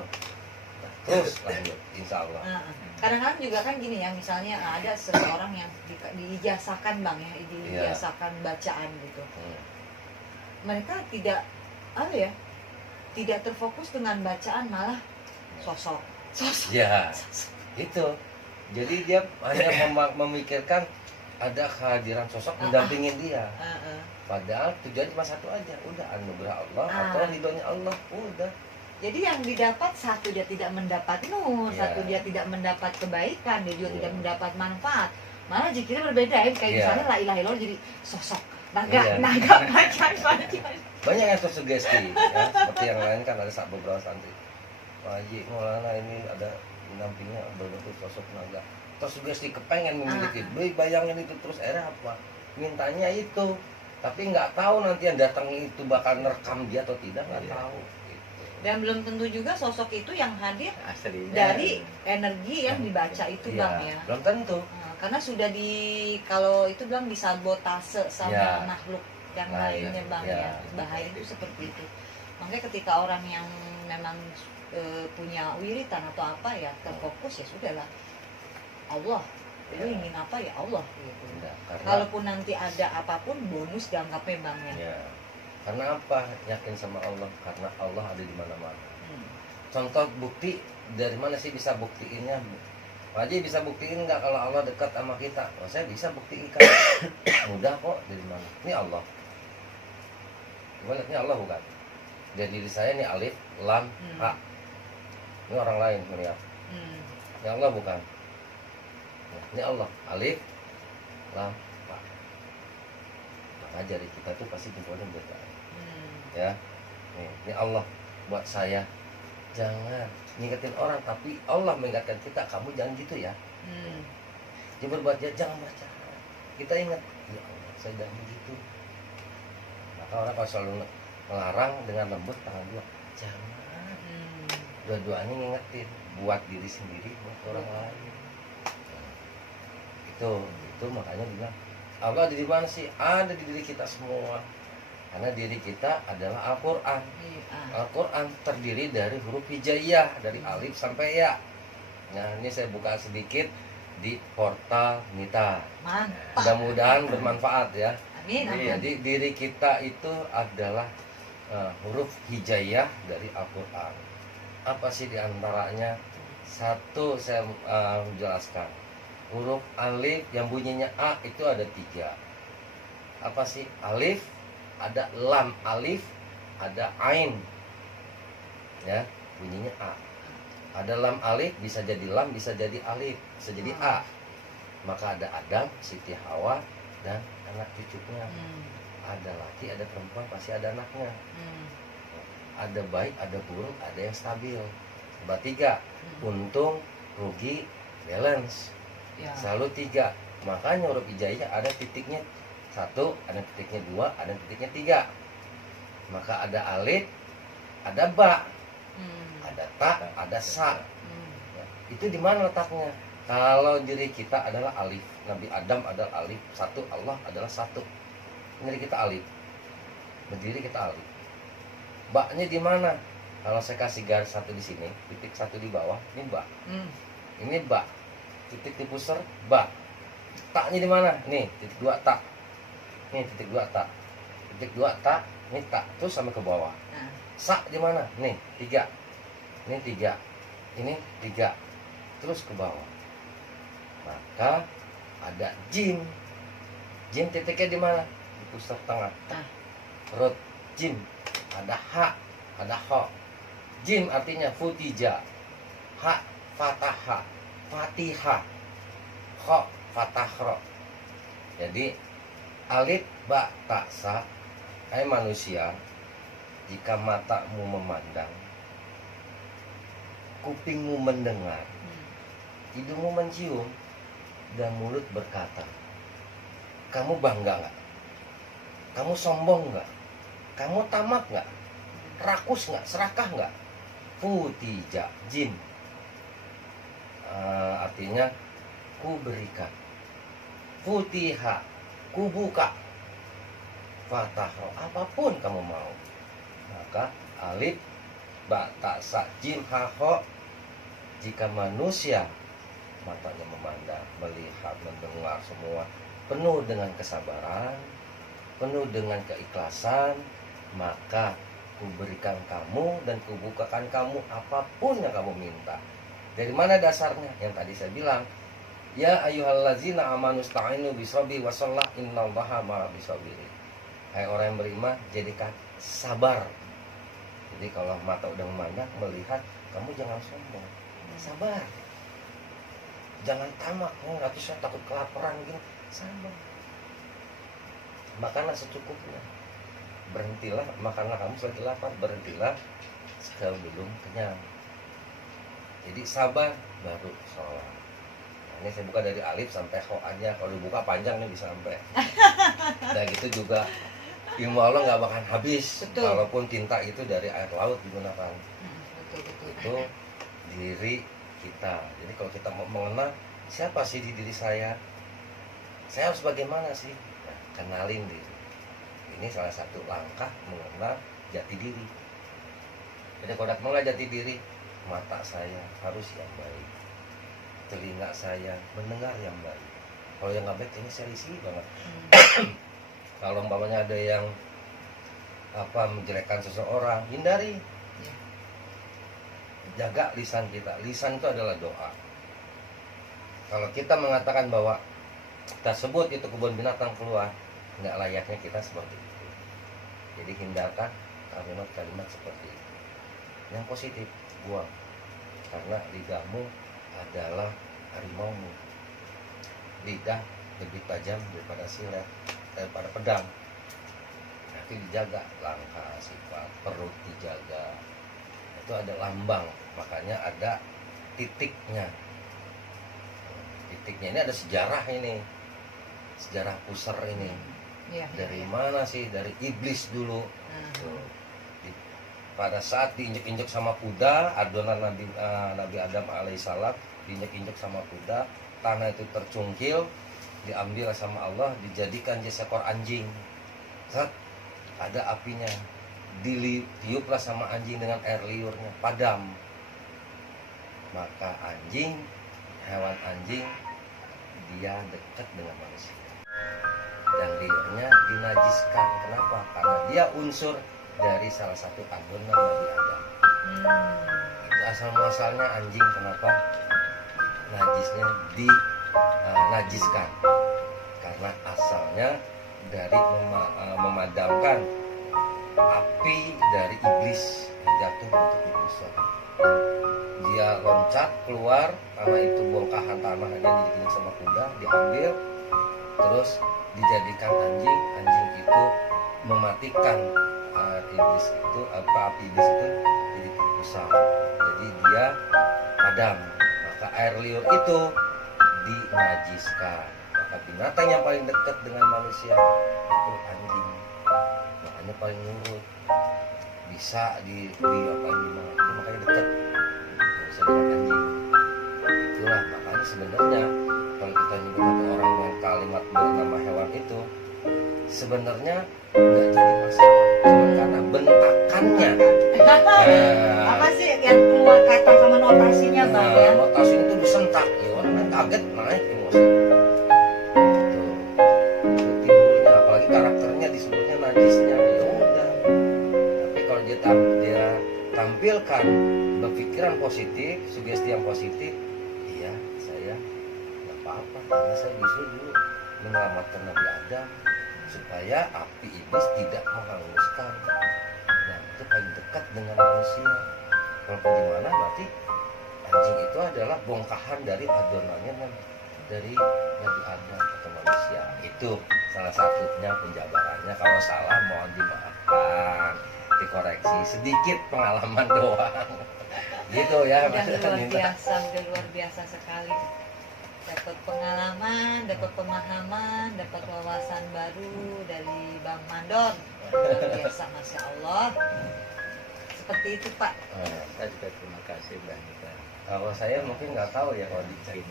Terus lanjut, insya Allah. kadang-kadang juga kan gini ya, misalnya ada seseorang yang diijazahkan bang ya, diijazahkan bacaan gitu. Mereka tidak apa ya, tidak terfokus dengan bacaan, malah sosok. Ya, itu. Jadi dia hanya memikirkan ada kehadiran sosok mendampingin dia. Padahal tujuan cuma satu aja, udah anugerah Allah atau ridhonya Allah, udah. Jadi yang didapat satu, dia tidak mendapat nur, satu dia tidak mendapat kebaikan, dia juga tidak mendapat manfaat. Malah zikirnya berbeda ya, kayak misalnya la ilaha illallah jadi sosok naga bacaan. Banyak yang tersugesti ya, seperti yang lain kan ada beberapa santri. Pak Haji Maulana ini ada pendampingnya berbentuk sosok naga. Tersugesti kepengen memiliki, bayangin itu terus akhirnya apa? Mintanya itu. Tapi nggak tahu nanti yang datang itu bakal nerekam dia atau tidak, nggak tahu. Dan belum tentu juga sosok itu yang hadir Aslinya dari energi yang dibaca itu bang ya. Belum tentu. Karena sudah kalau itu bilang disabotase sama makhluk yang Lain, lainnya bang ya. ya. Bahaya itu seperti itu. Makanya ketika orang yang memang punya wiritan atau apa ya terfokus ya sudahlah, Allah lu Ya. ingin apa ya Allah gitu. Enggak, karena Kalaupun nanti ada apapun bonus dianggapnya bang ya. ya, karena apa yakin sama Allah, karena Allah ada di mana-mana. Hmm. Contoh bukti, dari mana sih bisa buktiinnya? Pak Haji bisa buktiin nggak kalau Allah dekat sama kita? Oh, saya bisa buktiin kan. Mudah kok, dari mana? Ini Allah. Gimana? Ini Allah bukan? Dari diri saya ini alif, lam, ha. Ini orang lain melihat. Ini Allah bukan? Ini Allah, alif, lam, ha. Maka jari kita tuh pasti jempolnya beda. Ya, ini Allah buat saya. Jangan ngingetin orang, tapi Allah mengingatkan kita, kamu jangan gitu ya. Dia berbuat jahat, jangan baca. Kita ingat, ya Allah, saya jangan begitu. Maka orang kalau selalu melarang dengan lembut tangan dua, jangan. Dua-duanya ngingetin, buat diri sendiri, buat orang lain. Itu makanya bilang, Allah ada di mana sih? Ada di diri kita semua. Karena diri kita adalah Al-Quran. Al-Quran terdiri dari huruf hijaiyah, dari alif sampai ya. Nah, ini saya buka sedikit di portal Nita. Mantap. Mudah-mudahan bermanfaat ya. Amin, amin. Jadi diri kita itu adalah huruf hijaiyah dari Al-Quran. Apa sih diantaranya? Satu saya jelaskan. Huruf alif yang bunyinya A itu ada 3. Apa sih? Alif, ada lam alif, ada ain. Ya, bunyinya A. Ada lam alif, bisa jadi lam, bisa jadi alif, bisa jadi A. Maka ada Adam, Siti Hawa, dan anak cucunya. Ada laki, ada perempuan, pasti ada anaknya. Ada baik, ada buruk, ada yang stabil. Berarti 3. Untung, rugi, balance. Ya. Selalu 3. Makanya huruf hijaiyah ada titiknya 1, ada titiknya 2, ada titiknya 3. Maka ada alif, ada ba, ada ta, ada sa. Itu di mana letaknya? Kalau diri kita adalah alif, Nabi Adam adalah alif 1, Allah adalah 1. Diri kita alif, berdiri kita alif. Ba-nya di mana? Kalau saya kasih garis 1 di sini, titik 1 di bawah, ini ba. Ini ba. Titik di pusar, ba. Tak-nya di mana? Nih, titik 2 tak. Nih titik 2 tak. Titik 2 tak, ini tak terus sampai ke bawah. Sa di mana? Nih, 3. Ini 3. Ini 3. Terus ke bawah. Maka ada jim. Jim titiknya di mana? Di pusat tengah. Rot jim. Ada ha, ada ho. Jim artinya futija. Ha fataha. Fatihah. Ho fatahro. Jadi alif ba ta sa. Hai manusia, jika matamu memandang, kupingmu mendengar, hidungmu mencium, dan mulut berkata, kamu bangga nggak? Kamu sombong nggak? Kamu tamak nggak? Rakus nggak? Serakah nggak? Futija jim. Artinya ku berikan. Futiha, ku buka. Fatahro, apapun kamu mau. Maka alif ba ta sa jim ha ho. Jika manusia matanya memandang, melihat, mendengar semua penuh dengan kesabaran, penuh dengan keikhlasan, maka kuberikan kamu dan kubukakan kamu apapun yang kamu minta. Dari mana dasarnya? Yang tadi saya bilang, ya ayyuhallazina amanu sta'inu bisabri wasallah innallaha ma'as sabirin. Hai orang yang beriman, jadikan sabar. Jadi kalau mata udah memandang, melihat, kamu jangan sombong, sabar. Jangan tamak, nggak tuh saya takut kelaparan gini, sabar. Makanlah secukupnya. Berhentilah, makanlah kamu selagi lapar, berhentilah kalau belum kenyang. Jadi sabar baru sholat. Ini saya buka dari alif sampai ho aja. Kalau dibuka panjang nih bisa sampai. Dan gitu juga ilmu Allah nggak bakal habis. Betul. Walaupun tinta itu dari air laut digunakan. Betul. Itu diri kita. Jadi kalau kita mau mengenal siapa sih di diri saya harus bagaimana sih? Nah, kenalin diri. ini salah satu langkah mengenal jati diri. Jadi kalau mengenal jati diri, mata saya harus yang baik, telinga saya mendengar yang baik. Kalau yang nggak baik ini saya risih banget. Kalau umpamanya ada yang menjelekkan seseorang, hindari. Jaga lisan kita. Lisan itu adalah doa. Kalau kita mengatakan bahwa kita sebut itu kebun binatang keluar, nggak layaknya kita seperti itu. Jadi hindarkan kalimat-kalimat seperti itu. Yang positif, buang. Karena lidahmu adalah harimaumu. Lidah lebih tajam daripada silet, daripada pedang. Nanti dijaga, langkah, sifat, perut dijaga. Itu ada lambang, makanya ada titiknya. Titiknya ini ada sejarah ini, sejarah pusar ini. Iya, Dari iya. mana sih? Dari iblis dulu. Tuh. Pada saat diinjek-injek sama kuda, adonan Nabi Adam alaihissalam diinjek-injek sama kuda, tanah itu tercungkil, diambil sama Allah, dijadikan jadi seekor anjing. Saat ada apinya, ditiuplah sama anjing dengan air liurnya, padam. Maka anjing, hewan anjing, dia dekat dengan manusia. Dan liurnya dinajiskan. Kenapa? Karena dia unsur dari salah satu adonan Nabi Adam. Itu asal muasalnya anjing. Kenapa najisnya dinajiskan? Karena asalnya dari memadamkan api dari iblis yang jatuh bentuk iblis. Dia loncat keluar, karena itu bongkahan tanah yang dibikin sama kuda, diambil, terus dijadikan anjing. Anjing itu mematikan iblis itu, api iblis itu jadi pusat. Jadi dia padam. Maka air liur itu dinajiskan. Maka binatang yang paling dekat dengan manusia itu anjing. Makanya paling nurut. Bisa di itu makanya dekat. Bisa dengan anjing. Itulah makanya sebenarnya kalau kita nyebut orang dengan kalimat bernama hewan itu sebenarnya nggak jadi masalah, cuma karena bentakannya. Apa sih yang keluar kata sama notasinya bang ya? Notasi itu disentak, ya orang kan kaget naik emosi. Tuh, itu timbulnya, apalagi karakternya disebutnya najisnya, ya udah. Tapi kalau dia tampilkan berpikiran positif, sugesti yang positif, iya saya nggak apa-apa, karena saya justru dulu menyelamatkan Nabi Adam supaya api iblis tidak menghanguskan. Nah, itu paling dekat dengan manusia. Kalau bagaimana berarti anjing itu adalah bongkahan dari adonannya dari Nabi Adam atau manusia. Itu salah satunya penjabarannya. Kalau salah mohon dimaafkan, dikoreksi, sedikit pengalaman doang. Gitu ya. Udah luar biasa sekali. Dapat pengalaman, dapat pemahaman, dapat wawasan baru dari Bang Mandor. Luar biasa, Masya Allah. Seperti itu Pak. Saya juga terima kasih Mbak Nita. Kalau saya mungkin nggak tahu ya kalau dicari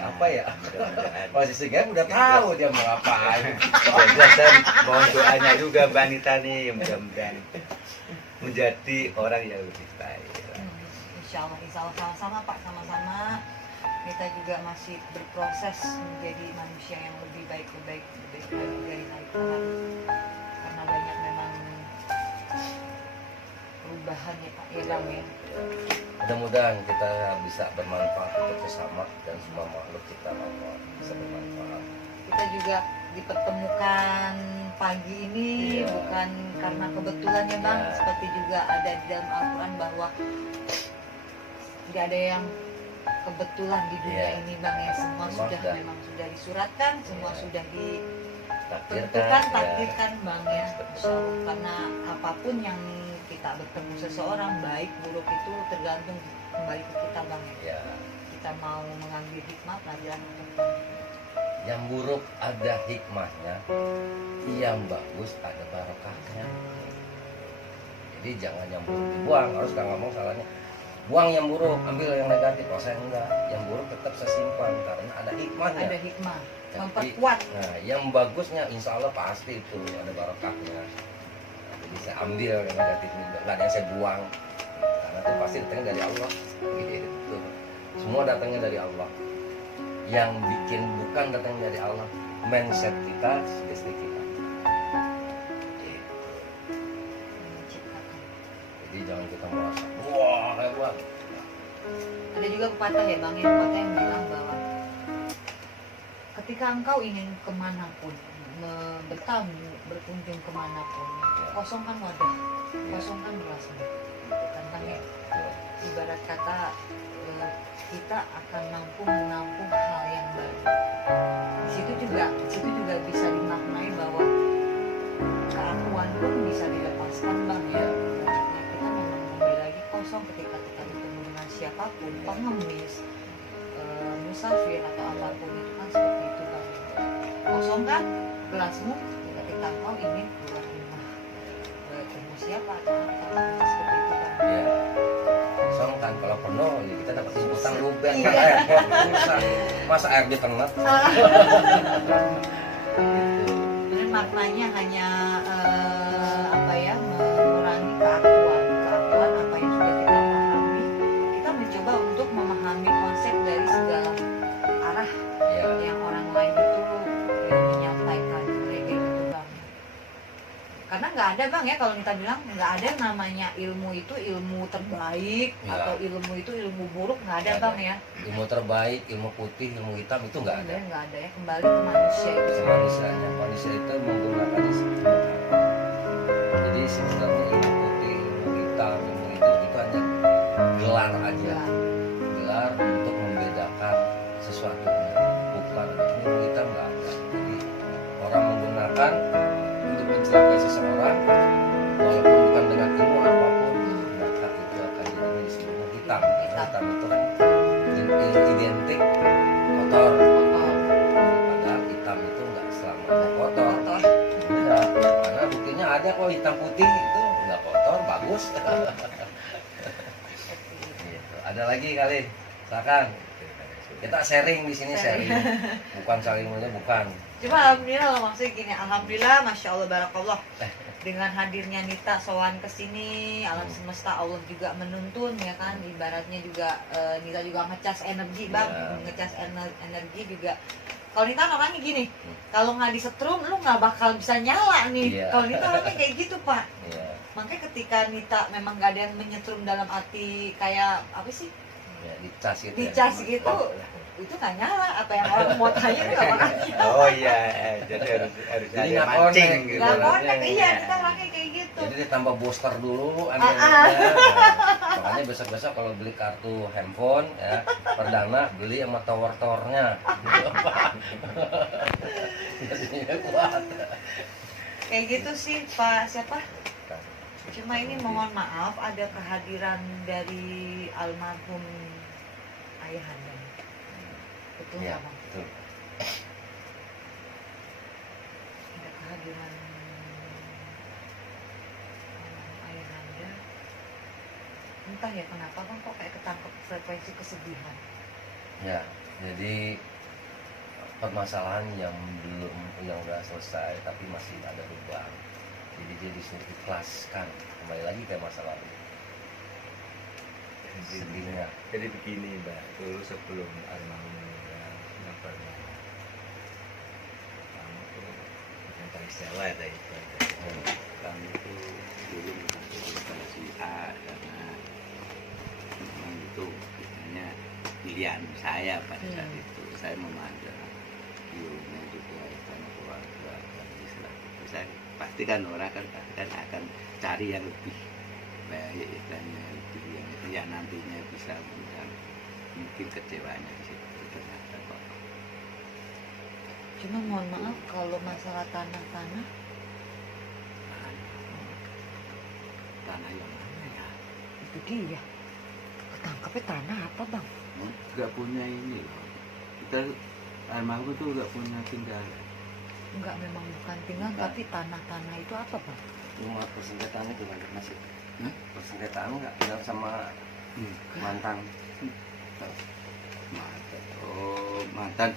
apa ya. Mudah-mudahan. Posisi saya udah tahu dia mau ngapain. Jadi saya mohon doanya juga Mbak Nita nih, mudah-mudahan menjadi orang yang lebih baik. Insya Allah sama-sama Pak, sama-sama. Kita juga masih berproses menjadi manusia yang lebih baik lagi dari hari ke hari. Karena banyak memang perubahan ya Pak Ilham ya. Mudah-mudahan kita bisa bermanfaat untuk sesama dan semua makhluk kita Allah bisa bermanfaat. Kita juga dipertemukan pagi ini Iya. bukan karena kebetulan ya Bang, Iya. seperti juga ada di dalam Al-Quran bahwa tidak ada yang kebetulan di dunia Iya. ini Bang ya, semua sudah sudah. memang sudah disuratkan, semua Iya. sudah Takdirkan, ditentukan, ya. takdirkan Bang ya. Insya Allah. Karena apapun yang kita bertemu seseorang baik buruk itu tergantung kembali ke kita Bang ya. Ya. Kita mau mengambil hikmah pelajaran atau enggak. Yang buruk ada hikmahnya, yang bagus ada barokahnya. Jadi jangan yang buruk dibuang, harus nggak ngomong salahnya. buang yang buruk, ambil yang negatif. Oh saya enggak, yang buruk tetap saya simpan karena ada hikmahnya. Ada hikmah, Jadi, memperkuat. nah yang bagusnya insya Allah pasti itu ada barokahnya. Jadi saya ambil yang negatifnya, nggak ada yang saya buang karena itu pasti datangnya dari Allah gitu. Semua datangnya dari Allah. Yang bikin bukan datangnya dari Allah, mindset kita, sugesti kita gitu. Menciptakan. Jadi jangan kita merasa wah hebat. Ada juga pepatah ya Bang, yang pepatah yang bilang bahwa ketika engkau ingin kemanapun, bertamu, berkunjung kemanapun, kosongkan wadah, kosongkan gelasmu. Tentangnya ibarat kata kita akan mampu menampung hal yang baru. Di situ juga bisa dimaknai bahwa keakuan pun bisa dilepaskan Bang ya. Ibaratnya kita memang kembali lagi kosong ketika kita bertemu dengan siapapun, pengemis, musafir atau apapun itu kan seperti itu Bang. Kosongkan gelasmu ketika engkau ingin keluar rumah, bertemu siapa atau apa, seperti itu Bang. Ya, kosong kan kalau penuh ya kita dapat utang luber Iya. kan masa air di tengah gitu. Jadi maknanya hanya apa ya, mengurangi keakuan apa yang sudah kita pahami. Kita mencoba untuk memahami konsep dari segala arah Ya, yang orang lain itu menyampaikan kayak gitu Bang. Karena nggak ada Bang ya, kalau kita bilang nggak ada namanya ilmu itu ilmu terbaik Ya. atau ilmu itu ilmu buruk, nggak ada Nggak Bang ada. ya. ilmu terbaik, ilmu putih, ilmu hitam itu nggak ada. Nggak ada ya, kembali ke manusia itu sendiri. Manusianya, manusia itu menggunakan jadi sebenarnya ilmu putih, ilmu hitam, ilmu itu hanya gelar aja, Ya. gelar untuk membedakan sesuatu, bukan ilmu hitam nggak ada. Jadi orang menggunakan untuk mencelakai seseorang walaupun bukan dengan ilmu apapun, maka itu akan jadi disebutnya hitam. Karena hitam itu kan identik kotor. Padahal hitam itu nggak selamanya kotor. Kotor. Enggak, karena buktinya ada kok hitam putih itu nggak kotor, bagus. Gitu. Ada lagi kali, silakan. Kita sharing di sini sharing, bukan saling bukan. Cuma alhamdulillah loh, maksudnya gini, alhamdulillah, masya Allah, barakallah. Dengan hadirnya Nita sowan ke sini, alam semesta Allah juga menuntun ya kan, ibaratnya juga Nita juga ngecas energi Bang, Ya. ngecas energi juga. Kalau Nita orangnya gini, kalau nggak disetrum lu nggak bakal bisa nyala nih. Iya. Kalau Nita orangnya kayak gitu Pak. Iya, Makanya ketika Nita memang nggak ada yang menyetrum dalam arti kayak apa sih, ya, dicas gitu. dicas gitu, itu nggak nyala. Apa yang orang mau tanya itu nggak bakal nyala. Oh iya, jadi harus Jadi ada nggak mancing connect, gitu. Nggak ibaratnya. konek, iya kita orangnya kayak gitu. Jadi ditambah booster dulu Ah, anehnya. Makanya besok-besok kalau beli kartu handphone ya, perdana beli sama tower-towernya. Jadinya kuat. Kayak gitu sih Pak, siapa? Cuma ini mohon maaf ada kehadiran dari almarhum ayahanda. Betul Ya, nggak Bang? betul. Ada kehadiran ayahanda. Entah ya kenapa Bang kok kayak ketangkep frekuensi kesedihan. Ya, jadi permasalahan yang udah selesai tapi masih ada beban. Jadi dia disuruh ikhlaskan, kembali lagi ke masa lalu. Sedihnya. Jadi begini Mbak, dulu sebelum almarhum meninggal, nggak pernah kamu tuh tentang istilah tadi. Kamu tuh dulu mengajukan si A karena memang itu misalnya pilihan saya pada saat itu. Saya memandang ilmu juga karena keluarga dan Islam. Saya pastikan orang kan akan cari yang lebih baik dan yang nantinya bisa mungkin kecewanya di situ ternyata kok. Cuma mohon maaf kalau masalah tanah-tanah, Tanah yang mana ya? itu dia. Ketangkepnya tanah apa Bang? Nggak punya ini loh. Kita almarhum tuh nggak punya tinggalan. Enggak, memang bukan tinggal, Bukan. tapi tanah-tanah itu apa Bang? Rumah persengketaannya gimana masih? Persengketaan nggak tinggal sama mantan. Mantan. Oh, mantan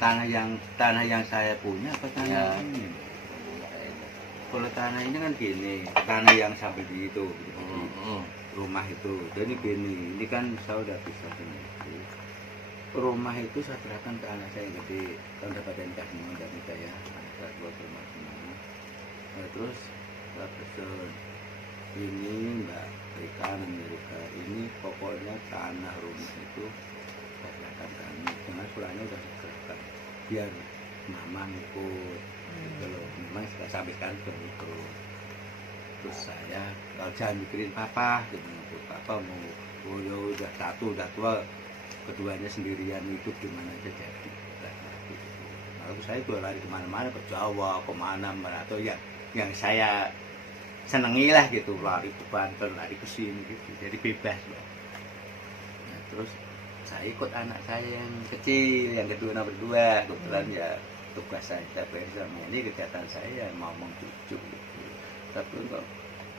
tanah yang saya punya apa tanah Ya. ini? Kalau tanah ini kan gini, tanah yang sampai di itu, di rumah itu. Jadi gini, ini kan saya udah pisah dengan istri. Rumah itu saya serahkan ke anak saya yang gede, tahun dapat nikah semua dan nikah ya, anak saya buat rumah semua. Nah, terus saya pesen ini Mbak Rika, Amerika ini pokoknya tanah rumah itu saya serahkan ke kami, karena sulanya udah diserahkan biar mama ngikut. Gitu loh, memang sampai sekarang sudah ikut. Terus saya kalau jangan mikirin papa, gitu, papa mau ya udah satu udah tua, keduanya sendirian hidup gimana aja jadi. Lalu saya juga lari kemana-mana ke Jawa, kemana atau ya yang saya senengi lah gitu, lari ke Banten, lari ke sini gitu, jadi bebas loh. Nah, terus saya ikut anak saya yang kecil, yang kedua nomor 2, kebetulan ya tugas saya sama ini kegiatan saya ngomong cucu gitu. Tapi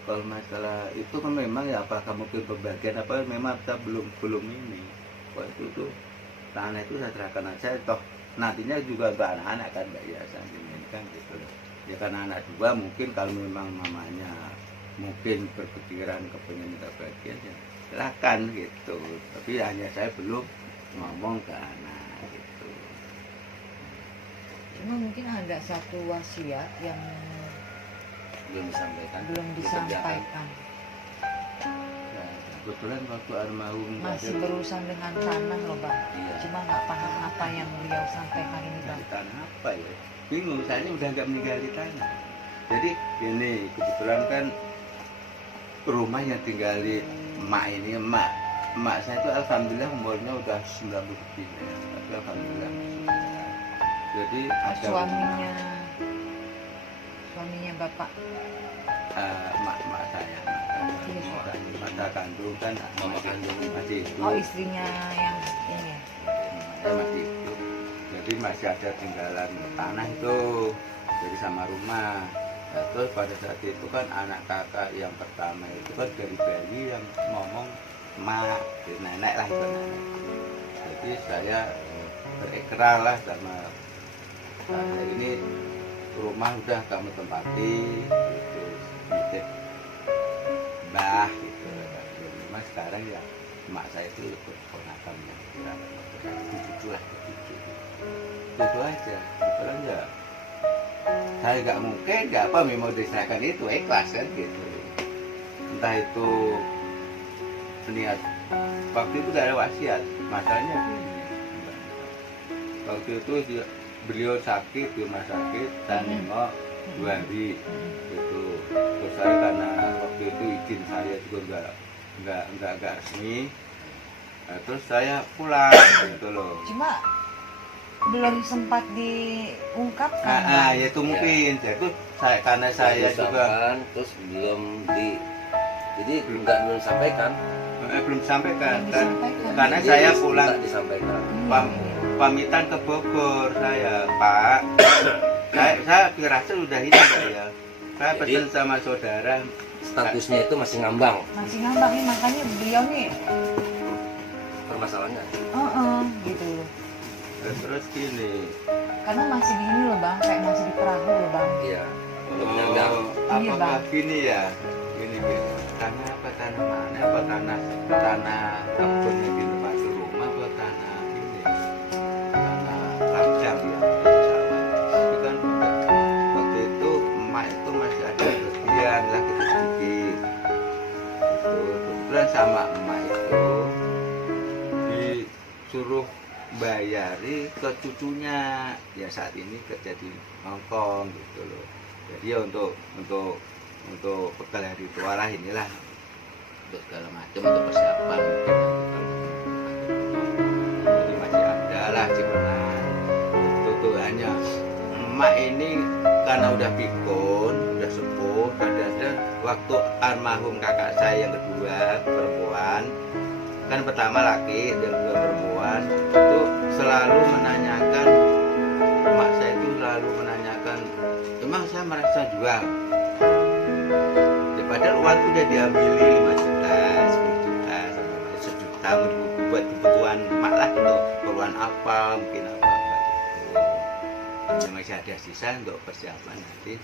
kalau masalah itu kan memang ya apakah mungkin pembagian apa memang kita belum ini. Waktu itu tanah itu saya serahkan aja, toh nantinya juga untuk anak-anak kan mbak ya kan gitu loh. Ya karena anak 2 mungkin kalau memang mamanya mungkin berpikiran kepengen minta bagian ya silakan gitu. Tapi hanya saya belum ngomong ke anak gitu. Cuma mungkin ada satu wasiat yang Belum disampaikan. belum disampaikan. Nah, kebetulan waktu almarhum Masih berurusan dengan tanah loh bang. Iya. Cuma nggak paham apa yang beliau sampaikan ini bang. di tanah apa ya? Bingung, saya ini udah nggak meninggal di tanah. Jadi ini kebetulan kan rumah yang tinggal di emak ini, emak saya itu alhamdulillah umurnya udah 90 lebih ya. Tapi alhamdulillah masih sehat. Jadi ada Suaminya bapak. mak saya, mata kandung kan Mama kandung. masih hidup. Oh istrinya yang ini ya. Saya masih hidup. Jadi masih ada tinggalan tanah itu, jadi sama rumah. Nah, terus pada saat itu kan anak kakak yang pertama itu kan dari bayi yang ngomong mak, nenek lah itu nenek. Jadi saya berikrar lah sama tanah ini rumah udah kamu tempati, gitu, nitip mbah gitu. Mas sekarang ya emak saya itu ponakan yang cucu lah, cucu. Itu aja, kebetulan ya saya nggak mungkin nggak apa memang diserahkan itu ikhlas kan gitu. Entah itu niat waktu itu gak ada wasiat, masalahnya gini, waktu itu beliau sakit di rumah sakit, saya nengok 2 hari gitu. Terus saya karena waktu itu izin saya juga nggak resmi. Nah, terus saya pulang gitu loh. Cuma belum sempat diungkapkan. Ya itu mungkin. Itu saya karena saya juga Diusahakan, terus jadi belum disampaikan. belum sampaikan Belum kan. disampaikan. Karena Jadi saya minta pulang disampaikan. pamitan ke Bogor saya, Pak. saya rasa udah ini Pak ya. Saya Jadi, pesan sama saudara. Statusnya itu masih ngambang Masih ngambang nih, makanya beliau nih permasalahannya. gitu loh. Terus gini. Karena masih di ini loh bang, kayak masih di perahu loh bang. Iya. Belum nyandar. Iya, Apakah Bang. gini ya? Gini. Tanah apa tanah mana? Apa tanah kebunnya di depan rumah apa tanah ini? Tanah ladang ya. Sawah. Tapi kan waktu itu emak itu masih ada bagian lah gitu sedikit. Itu kebetulan sama emak itu disuruh bayari ke cucunya ya saat ini kerja di Hong Kong gitu loh. Jadi ya untuk bekal hari tua lah inilah untuk segala macam untuk persiapan jadi masih ada lah ciponan itu tuh hanya emak ini karena udah pikun udah sepuh ada waktu almarhum kakak saya yang kedua perempuan kan pertama laki yang kedua perempuan itu selalu menanyakan emak saya itu selalu menanyakan emang saya merasa jual padahal uang itu udah diambil 5 juta, 10 juta, 1 juta buat kebutuhan mak lah, untuk keperluan apa mungkin apa gitu. Masih ada sisa untuk persiapan nanti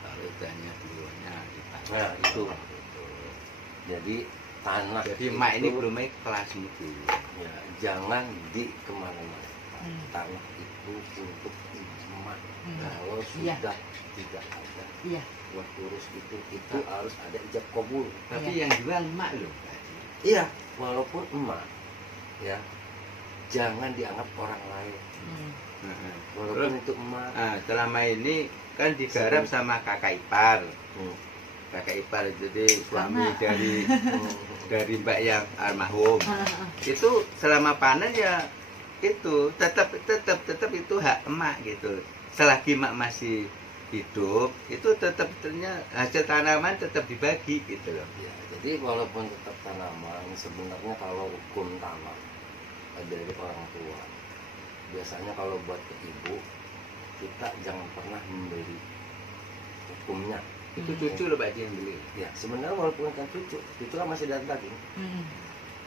kalau idahnya beliaunya dipakai. Nah itu jadi tanah Jadi itu, mak ini belum ikhlas mungkin. ya, jangan di kemana-mana. Hmm. Tanah itu untuk emak. Kalau Iya. sudah tidak ada Iya. buat urus itu harus ada ijab kabul. Tapi Iya. yang jual mak loh. Iya, walaupun emak, ya, jangan dianggap orang lain. Nah, Walaupun itu emak. selama ini kan digarap sama kakak ipar. Hmm. Kakak ipar jadi suami Karena- dari mbak yang almarhum. Itu selama panen ya itu tetap itu hak emak gitu. Selagi emak masih hidup itu tetap hasil tanaman tetap dibagi gitu loh. Ya, jadi walaupun tetap tanaman, sebenarnya kalau hukum tanah dari orang tua, biasanya kalau buat ke ibu, kita jangan pernah membeli hukumnya. Itu cucu loh Pak Haji yang beli. Ya, sebenarnya walaupun kan cucu kan masih dari daging.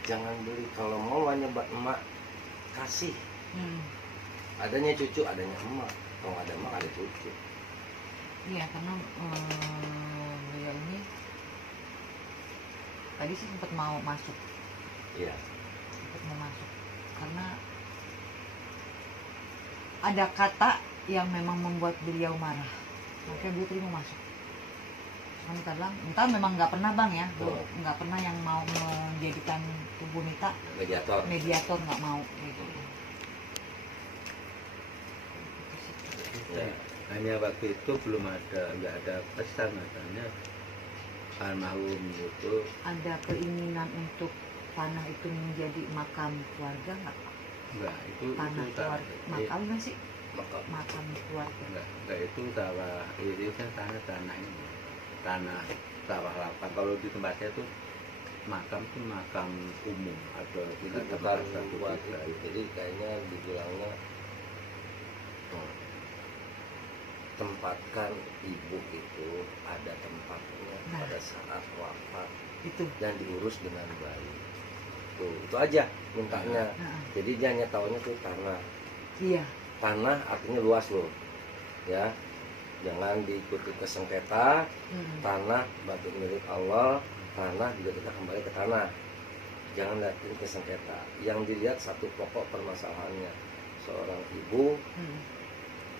Jangan beli, kalau mau hanya buat emak, kasih. Adanya cucu, adanya emak. Kalau ada emak, ada cucu. Iya, karena beliau ini tadi sih sempat mau masuk, Iya. karena ada kata yang memang membuat beliau marah, makanya beliau terima masuk. Kan kita bilang, entah memang nggak pernah bang ya, Betul. nggak pernah yang mau menjadikan Tubuh Nita Mediator. mediator, nggak mau gitu. Ya. Hanya waktu itu belum ada, nggak ada pesan katanya almarhum itu Ada keinginan untuk tanah itu menjadi makam keluarga nggak? enggak itu Tanah keluarga, makam nggak sih? Maka Makam keluarga. enggak itu sawah ini kan tanah ini tanah sawah lapang. Kalau di tempat saya tuh makam tuh makam umum, ada itu tidak bukan satu buat desa. itu. Jadi kayaknya dibilangnya tempatkan ibu itu ada tempatnya Nah. pada saat wafat Itu. dan diurus dengan baik. Tuh, itu aja mintanya. Nah, Jadi dia hanya tahunya tuh tanah. iya. Tanah artinya luas loh. Ya. Jangan diikuti ke sengketa. Tanah batu milik Allah, tanah juga kita kembali ke tanah. Jangan lihatin ke sengketa. Yang dilihat satu pokok permasalahannya. Seorang ibu,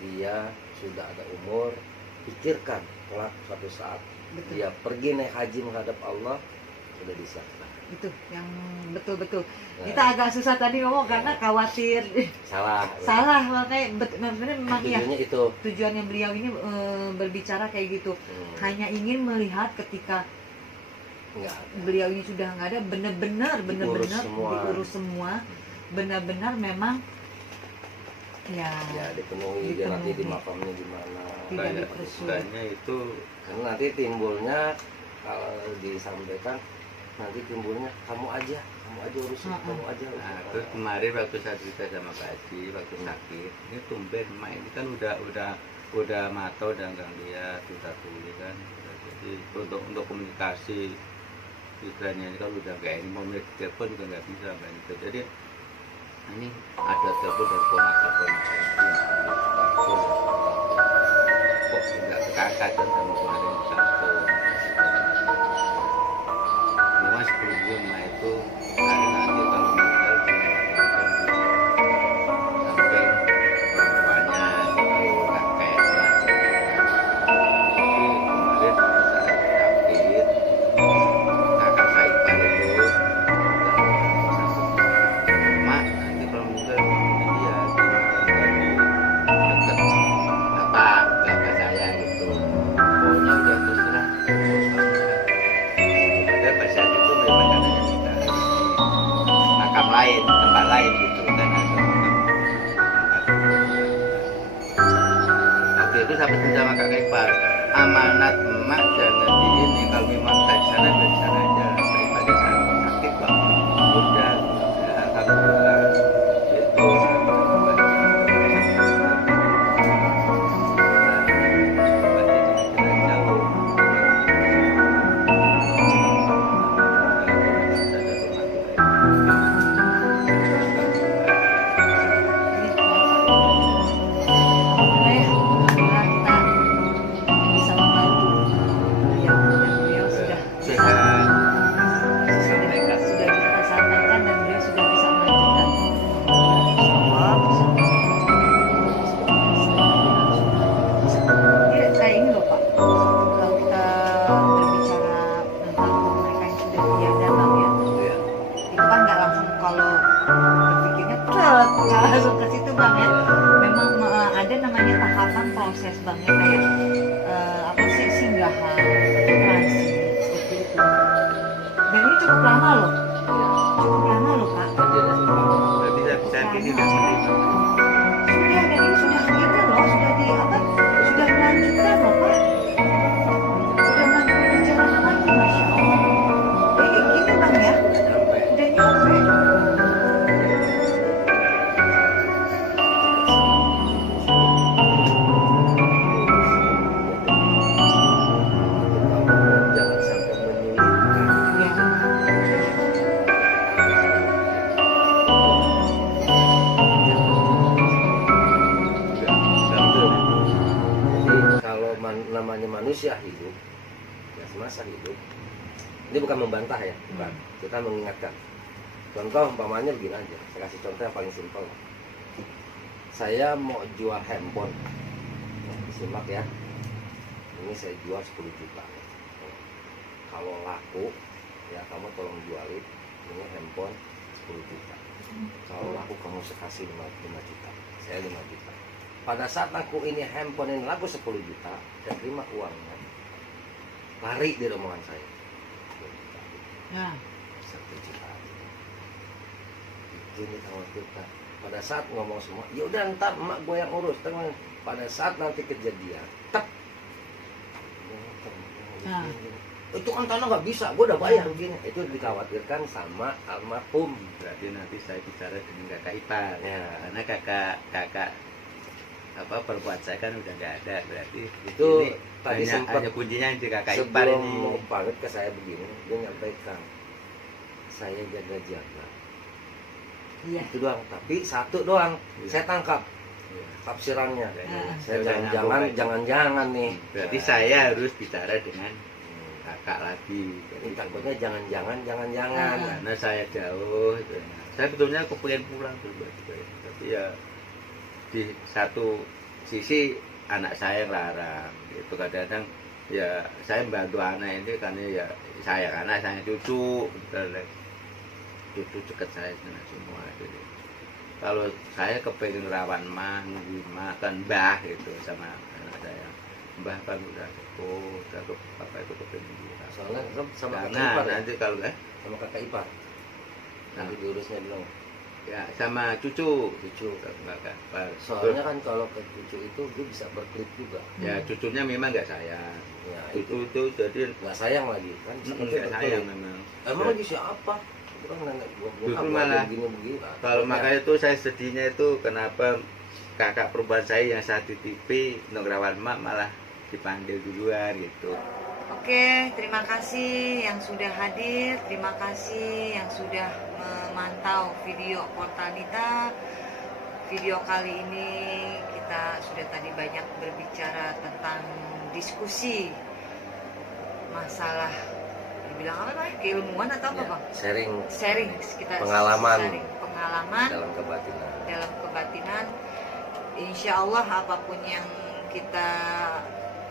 dia sudah ada umur, pikirkan kelak suatu saat Betul. dia pergi naik haji menghadap Allah, sudah disiapkan. Itu yang betul-betul. Nah, Kita agak susah tadi ngomong karena khawatir salah. salah, makanya sebenarnya memang iya Tujuannya itu. tujuannya beliau ini berbicara kayak gitu. Hanya ingin melihat ketika Enggak. beliau ini sudah nggak ada, benar-benar semua. diurus semua, benar-benar memang ya, Ya dipenuhi, dia nanti di Dipenuhi. makamnya di mana. Tidak Banyak dipersulit. bukannya itu Karena nanti timbulnya kalau disampaikan nanti timbulnya kamu aja urusin, kamu aja. nah, terus kemarin waktu saya cerita sama Pak Haji waktu sakit ini tumben emak ini kan udah matau dan nggak lihat bisa tulis kan. Jadi untuk komunikasi istilahnya ini kan udah kayak ini mau telepon juga nggak bisa banyak. Jadi ini ada telepon dari ponakan-ponakan kok nggak keangkat kan sama kemarin di kampung. Memang sebelumnya itu nanti kalau meninggal dimakamkan di samping orang tuanya gitu, nggak kayak pelajar. Tapi kemarin saat sakit kakak saya itu mak nanti kalau meninggal dia dimakamkan di dekat bapak saya gitu. Pokoknya udah terserah. Dan pada saat itu memang katanya minta di makam lain, tempat lain gitu kan ada makam. Waktu itu sampai sama kakek Ipar, amanat emak jangan di ini, kalau memang dari sana aja. Tapi pada saat sakit kok udah alhamdulillah gitu. cukup lama loh. Iya. Cukup lama loh, Pak. Kerjanya seperti itu. Berarti saya ini udah menerima. Sudah, dan ini sudah ini loh, sudah di apa? Sudah melanjutkan loh, Pak. Sudah melanjutkan perjalanan lagi, Masya Allah. Gini Bang ya, Sampai udah nyampe. jangan sampai menyulitkan. Ya. Jadi kalau namanya manusia hidup, ya semasa hidup, ini bukan membantah ya, bukan. Kita mengingatkan. Contoh umpamanya begini aja, saya kasih contoh yang paling simpel. Saya mau jual handphone, simak ya. Ini saya jual 10 juta. Kalau laku, ya kamu tolong jualin. Ini handphone 10 juta. Kalau laku kamu kasih 5 juta, saya 5 juta. Pada saat aku ini handphone ini laku 10 juta, saya terima uangnya. Lari di rombongan saya. 10 juta. Ya. 1 juta. Ini khawatirkan. Pada saat ngomong semua, ya udah ntar emak gue yang urus. Teman. Pada saat nanti kejadian, tep. Nah. Oh, Itu kan tanah nggak bisa, gue udah bayar begini. Itu dikhawatirkan sama almarhum. Berarti nanti saya bicara dengan kakak ipar. Ya. Karena kakak apa perbuatan saya kan udah nggak ada, berarti Itu ini tadi hanya, sempat hanya kuncinya di kakak ipar sebelum ini. mau pamit ke saya begini, dia nyampaikan saya jaga-jaga. Iya. Itu doang, tapi satu doang Iya. saya tangkap Iya. tafsirannya. Ah. Saya Udah jangan-jangan nyambung aja. jangan-jangan nih. Berarti Nah, saya harus bicara dengan kakak lagi. ini takutnya jangan-jangan. Ah. Karena saya jauh, gitu. Saya betulnya kepengen pulang dulu, tapi ya di satu sisi anak saya yang larang. Itu kadang-kadang ya saya membantu anak ini karena ya saya anak saya cucu, cucu dekat saya semua. Jadi kalau saya kepengen rawan mah, nungguin makan mbah gitu sama anak saya. Mbah kan udah ke apa itu kepengen juga. Soalnya sama kakak Karena ipar ya? nanti kalau Sama kakak ipar. Nanti diurusnya bilang ya sama cucu cucu. nggak kan. Soalnya kan kalau ke cucu itu dia bisa berklik juga. Ya cucunya memang nggak sayang. Ya itu Itu jadi nggak sayang lagi kan. nggak sayang memang. Emang lagi siapa? Itu kan nenek gua Justru malah begini. Kalau makanya itu saya sedihnya itu kenapa kakak perempuan saya yang saat di TV Nograwan Mak malah dipanggil duluan gitu. Oke, terima kasih yang sudah hadir, terima kasih yang sudah memantau video Portalita. Video kali ini kita sudah tadi banyak berbicara tentang diskusi masalah dibilang apa Bang? Keilmuan atau apa Ya, Bang? sharing Kita Pengalaman. sharing pengalaman dalam kebatinan. dalam kebatinan. Insya Allah apapun yang kita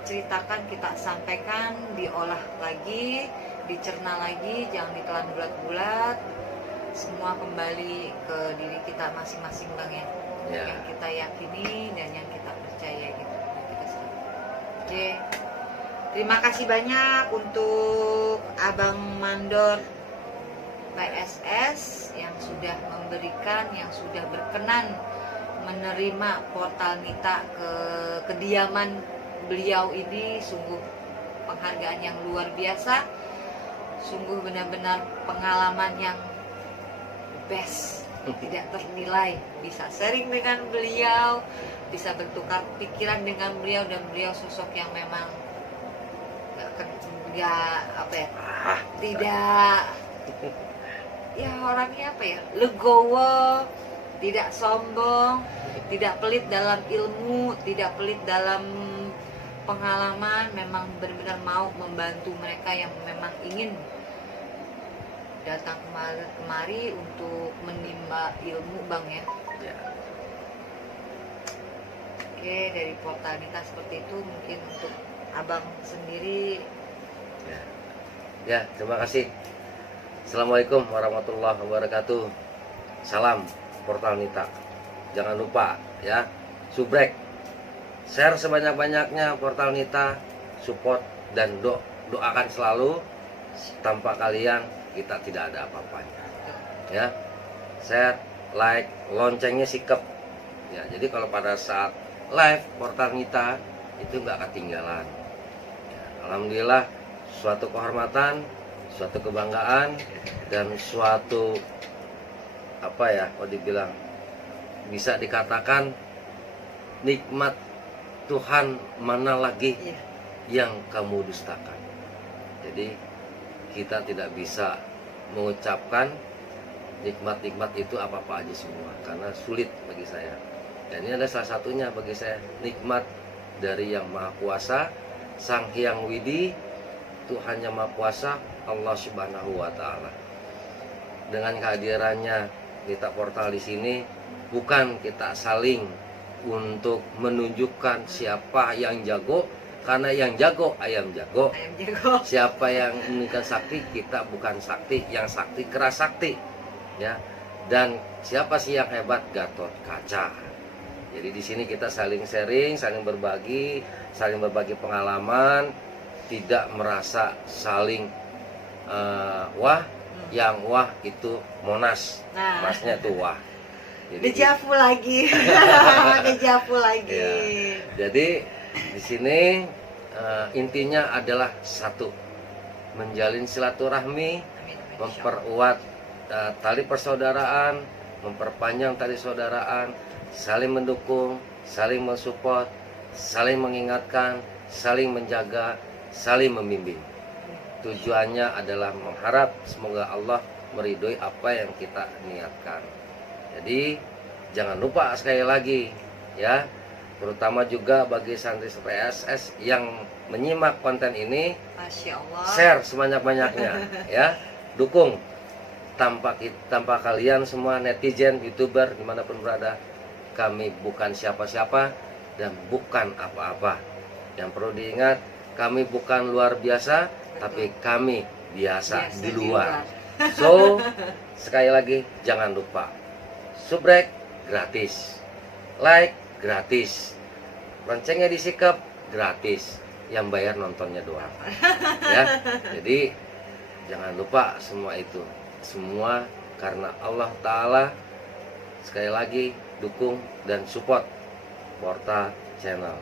ceritakan, kita sampaikan, diolah lagi, dicerna lagi, jangan ditelan bulat-bulat. Semua kembali ke diri kita masing-masing Bang ya. Ya. Yang kita yakini dan yang kita percaya gitu. Yang kita sadar. Oke. Terima kasih banyak untuk Abang Mandor PSS yang sudah memberikan, yang sudah berkenan menerima Portalita ke kediaman beliau ini. Sungguh penghargaan yang luar biasa, sungguh benar-benar pengalaman yang best, tidak ternilai. Bisa sharing dengan beliau, bisa bertukar pikiran dengan beliau, dan beliau sosok yang memang nggak apa ya, tidak ya orangnya apa ya, legowo, tidak sombong, tidak pelit dalam ilmu, tidak pelit dalam pengalaman, memang benar-benar mau membantu mereka yang memang ingin datang kemari untuk menimba ilmu Bang ya. Ya. Oke, dari Portalita seperti itu. Mungkin untuk Abang sendiri. Ya, terima kasih. Assalamualaikum warahmatullahi wabarakatuh. Salam Portalita. Jangan lupa ya, subrek, share sebanyak-banyaknya Portalita, support dan doakan selalu Tanpa kalian kita tidak ada apa-apanya. Ya, share, like, loncengnya sikep. Ya, jadi kalau pada saat live Portal Nita itu nggak ketinggalan. Ya, alhamdulillah, suatu kehormatan, suatu kebanggaan, dan suatu apa ya, kalau dibilang bisa dikatakan nikmat Tuhan mana lagi Iya. yang kamu dustakan. Jadi kita tidak bisa mengucapkan nikmat-nikmat itu apa-apa aja semua karena sulit bagi saya. Dan ini adalah salah satunya bagi saya, nikmat dari Yang Maha Kuasa, Sang Hyang Widi, Tuhan Yang Maha Kuasa, Allah Subhanahu wa taala. Dengan kehadirannya Nita Portal di sini, bukan kita saling untuk menunjukkan siapa yang jago, karena yang jago ayam jago. Ayam jago. Siapa yang menunjukkan sakti, kita bukan sakti, yang sakti keras sakti, ya. Dan siapa sih yang hebat? Gatot Kaca. Jadi di sini kita saling sharing, saling berbagi pengalaman, tidak merasa saling wah, yang wah itu Monas, Nah. Masnya tuh wah. Dejavu lagi. Dejavu lagi. Ya. Jadi di sini intinya adalah satu, menjalin silaturahmi, Amin, amin. memperuat tali persaudaraan, memperpanjang tali saudaraan, saling mendukung, saling mensupport, saling mengingatkan, saling menjaga, saling membimbing. Tujuannya adalah mengharap semoga Allah meridhoi apa yang kita niatkan. Jadi jangan lupa sekali lagi ya, terutama juga bagi santri PSS yang menyimak konten ini, Masya Allah. share sebanyak-banyaknya ya, dukung. Tanpa kalian semua netizen, YouTuber dimanapun berada, kami bukan siapa-siapa dan bukan apa-apa. Yang perlu diingat, kami bukan luar biasa, tapi kami biasa di luar. So, sekali lagi jangan lupa subrek gratis, like gratis, loncengnya disikap gratis, yang bayar nontonnya doang. Ya, jadi jangan lupa semua itu, semua karena Allah Ta'ala. Sekali lagi dukung dan support Portal Channel.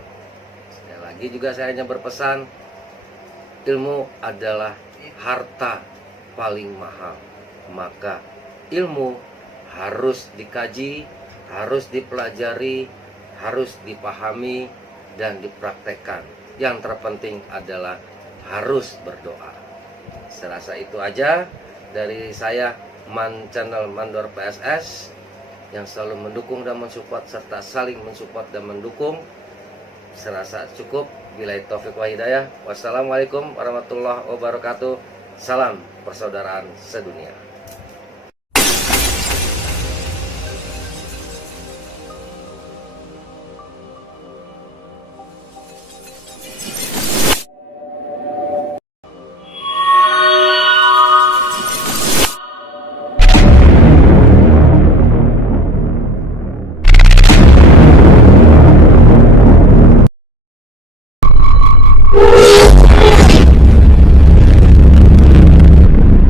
Sekali lagi juga saya hanya berpesan, ilmu adalah harta paling mahal, maka ilmu harus dikaji, harus dipelajari, harus dipahami dan dipraktekkan. Yang terpenting adalah harus berdoa. Saya rasa itu aja dari saya, Man Channel Mandor PSS, yang selalu mendukung dan mensupport serta saling mensupport dan mendukung. Saya rasa cukup. Billahi taufiq wa hidayah. Wassalamualaikum warahmatullahi wabarakatuh. Salam persaudaraan sedunia.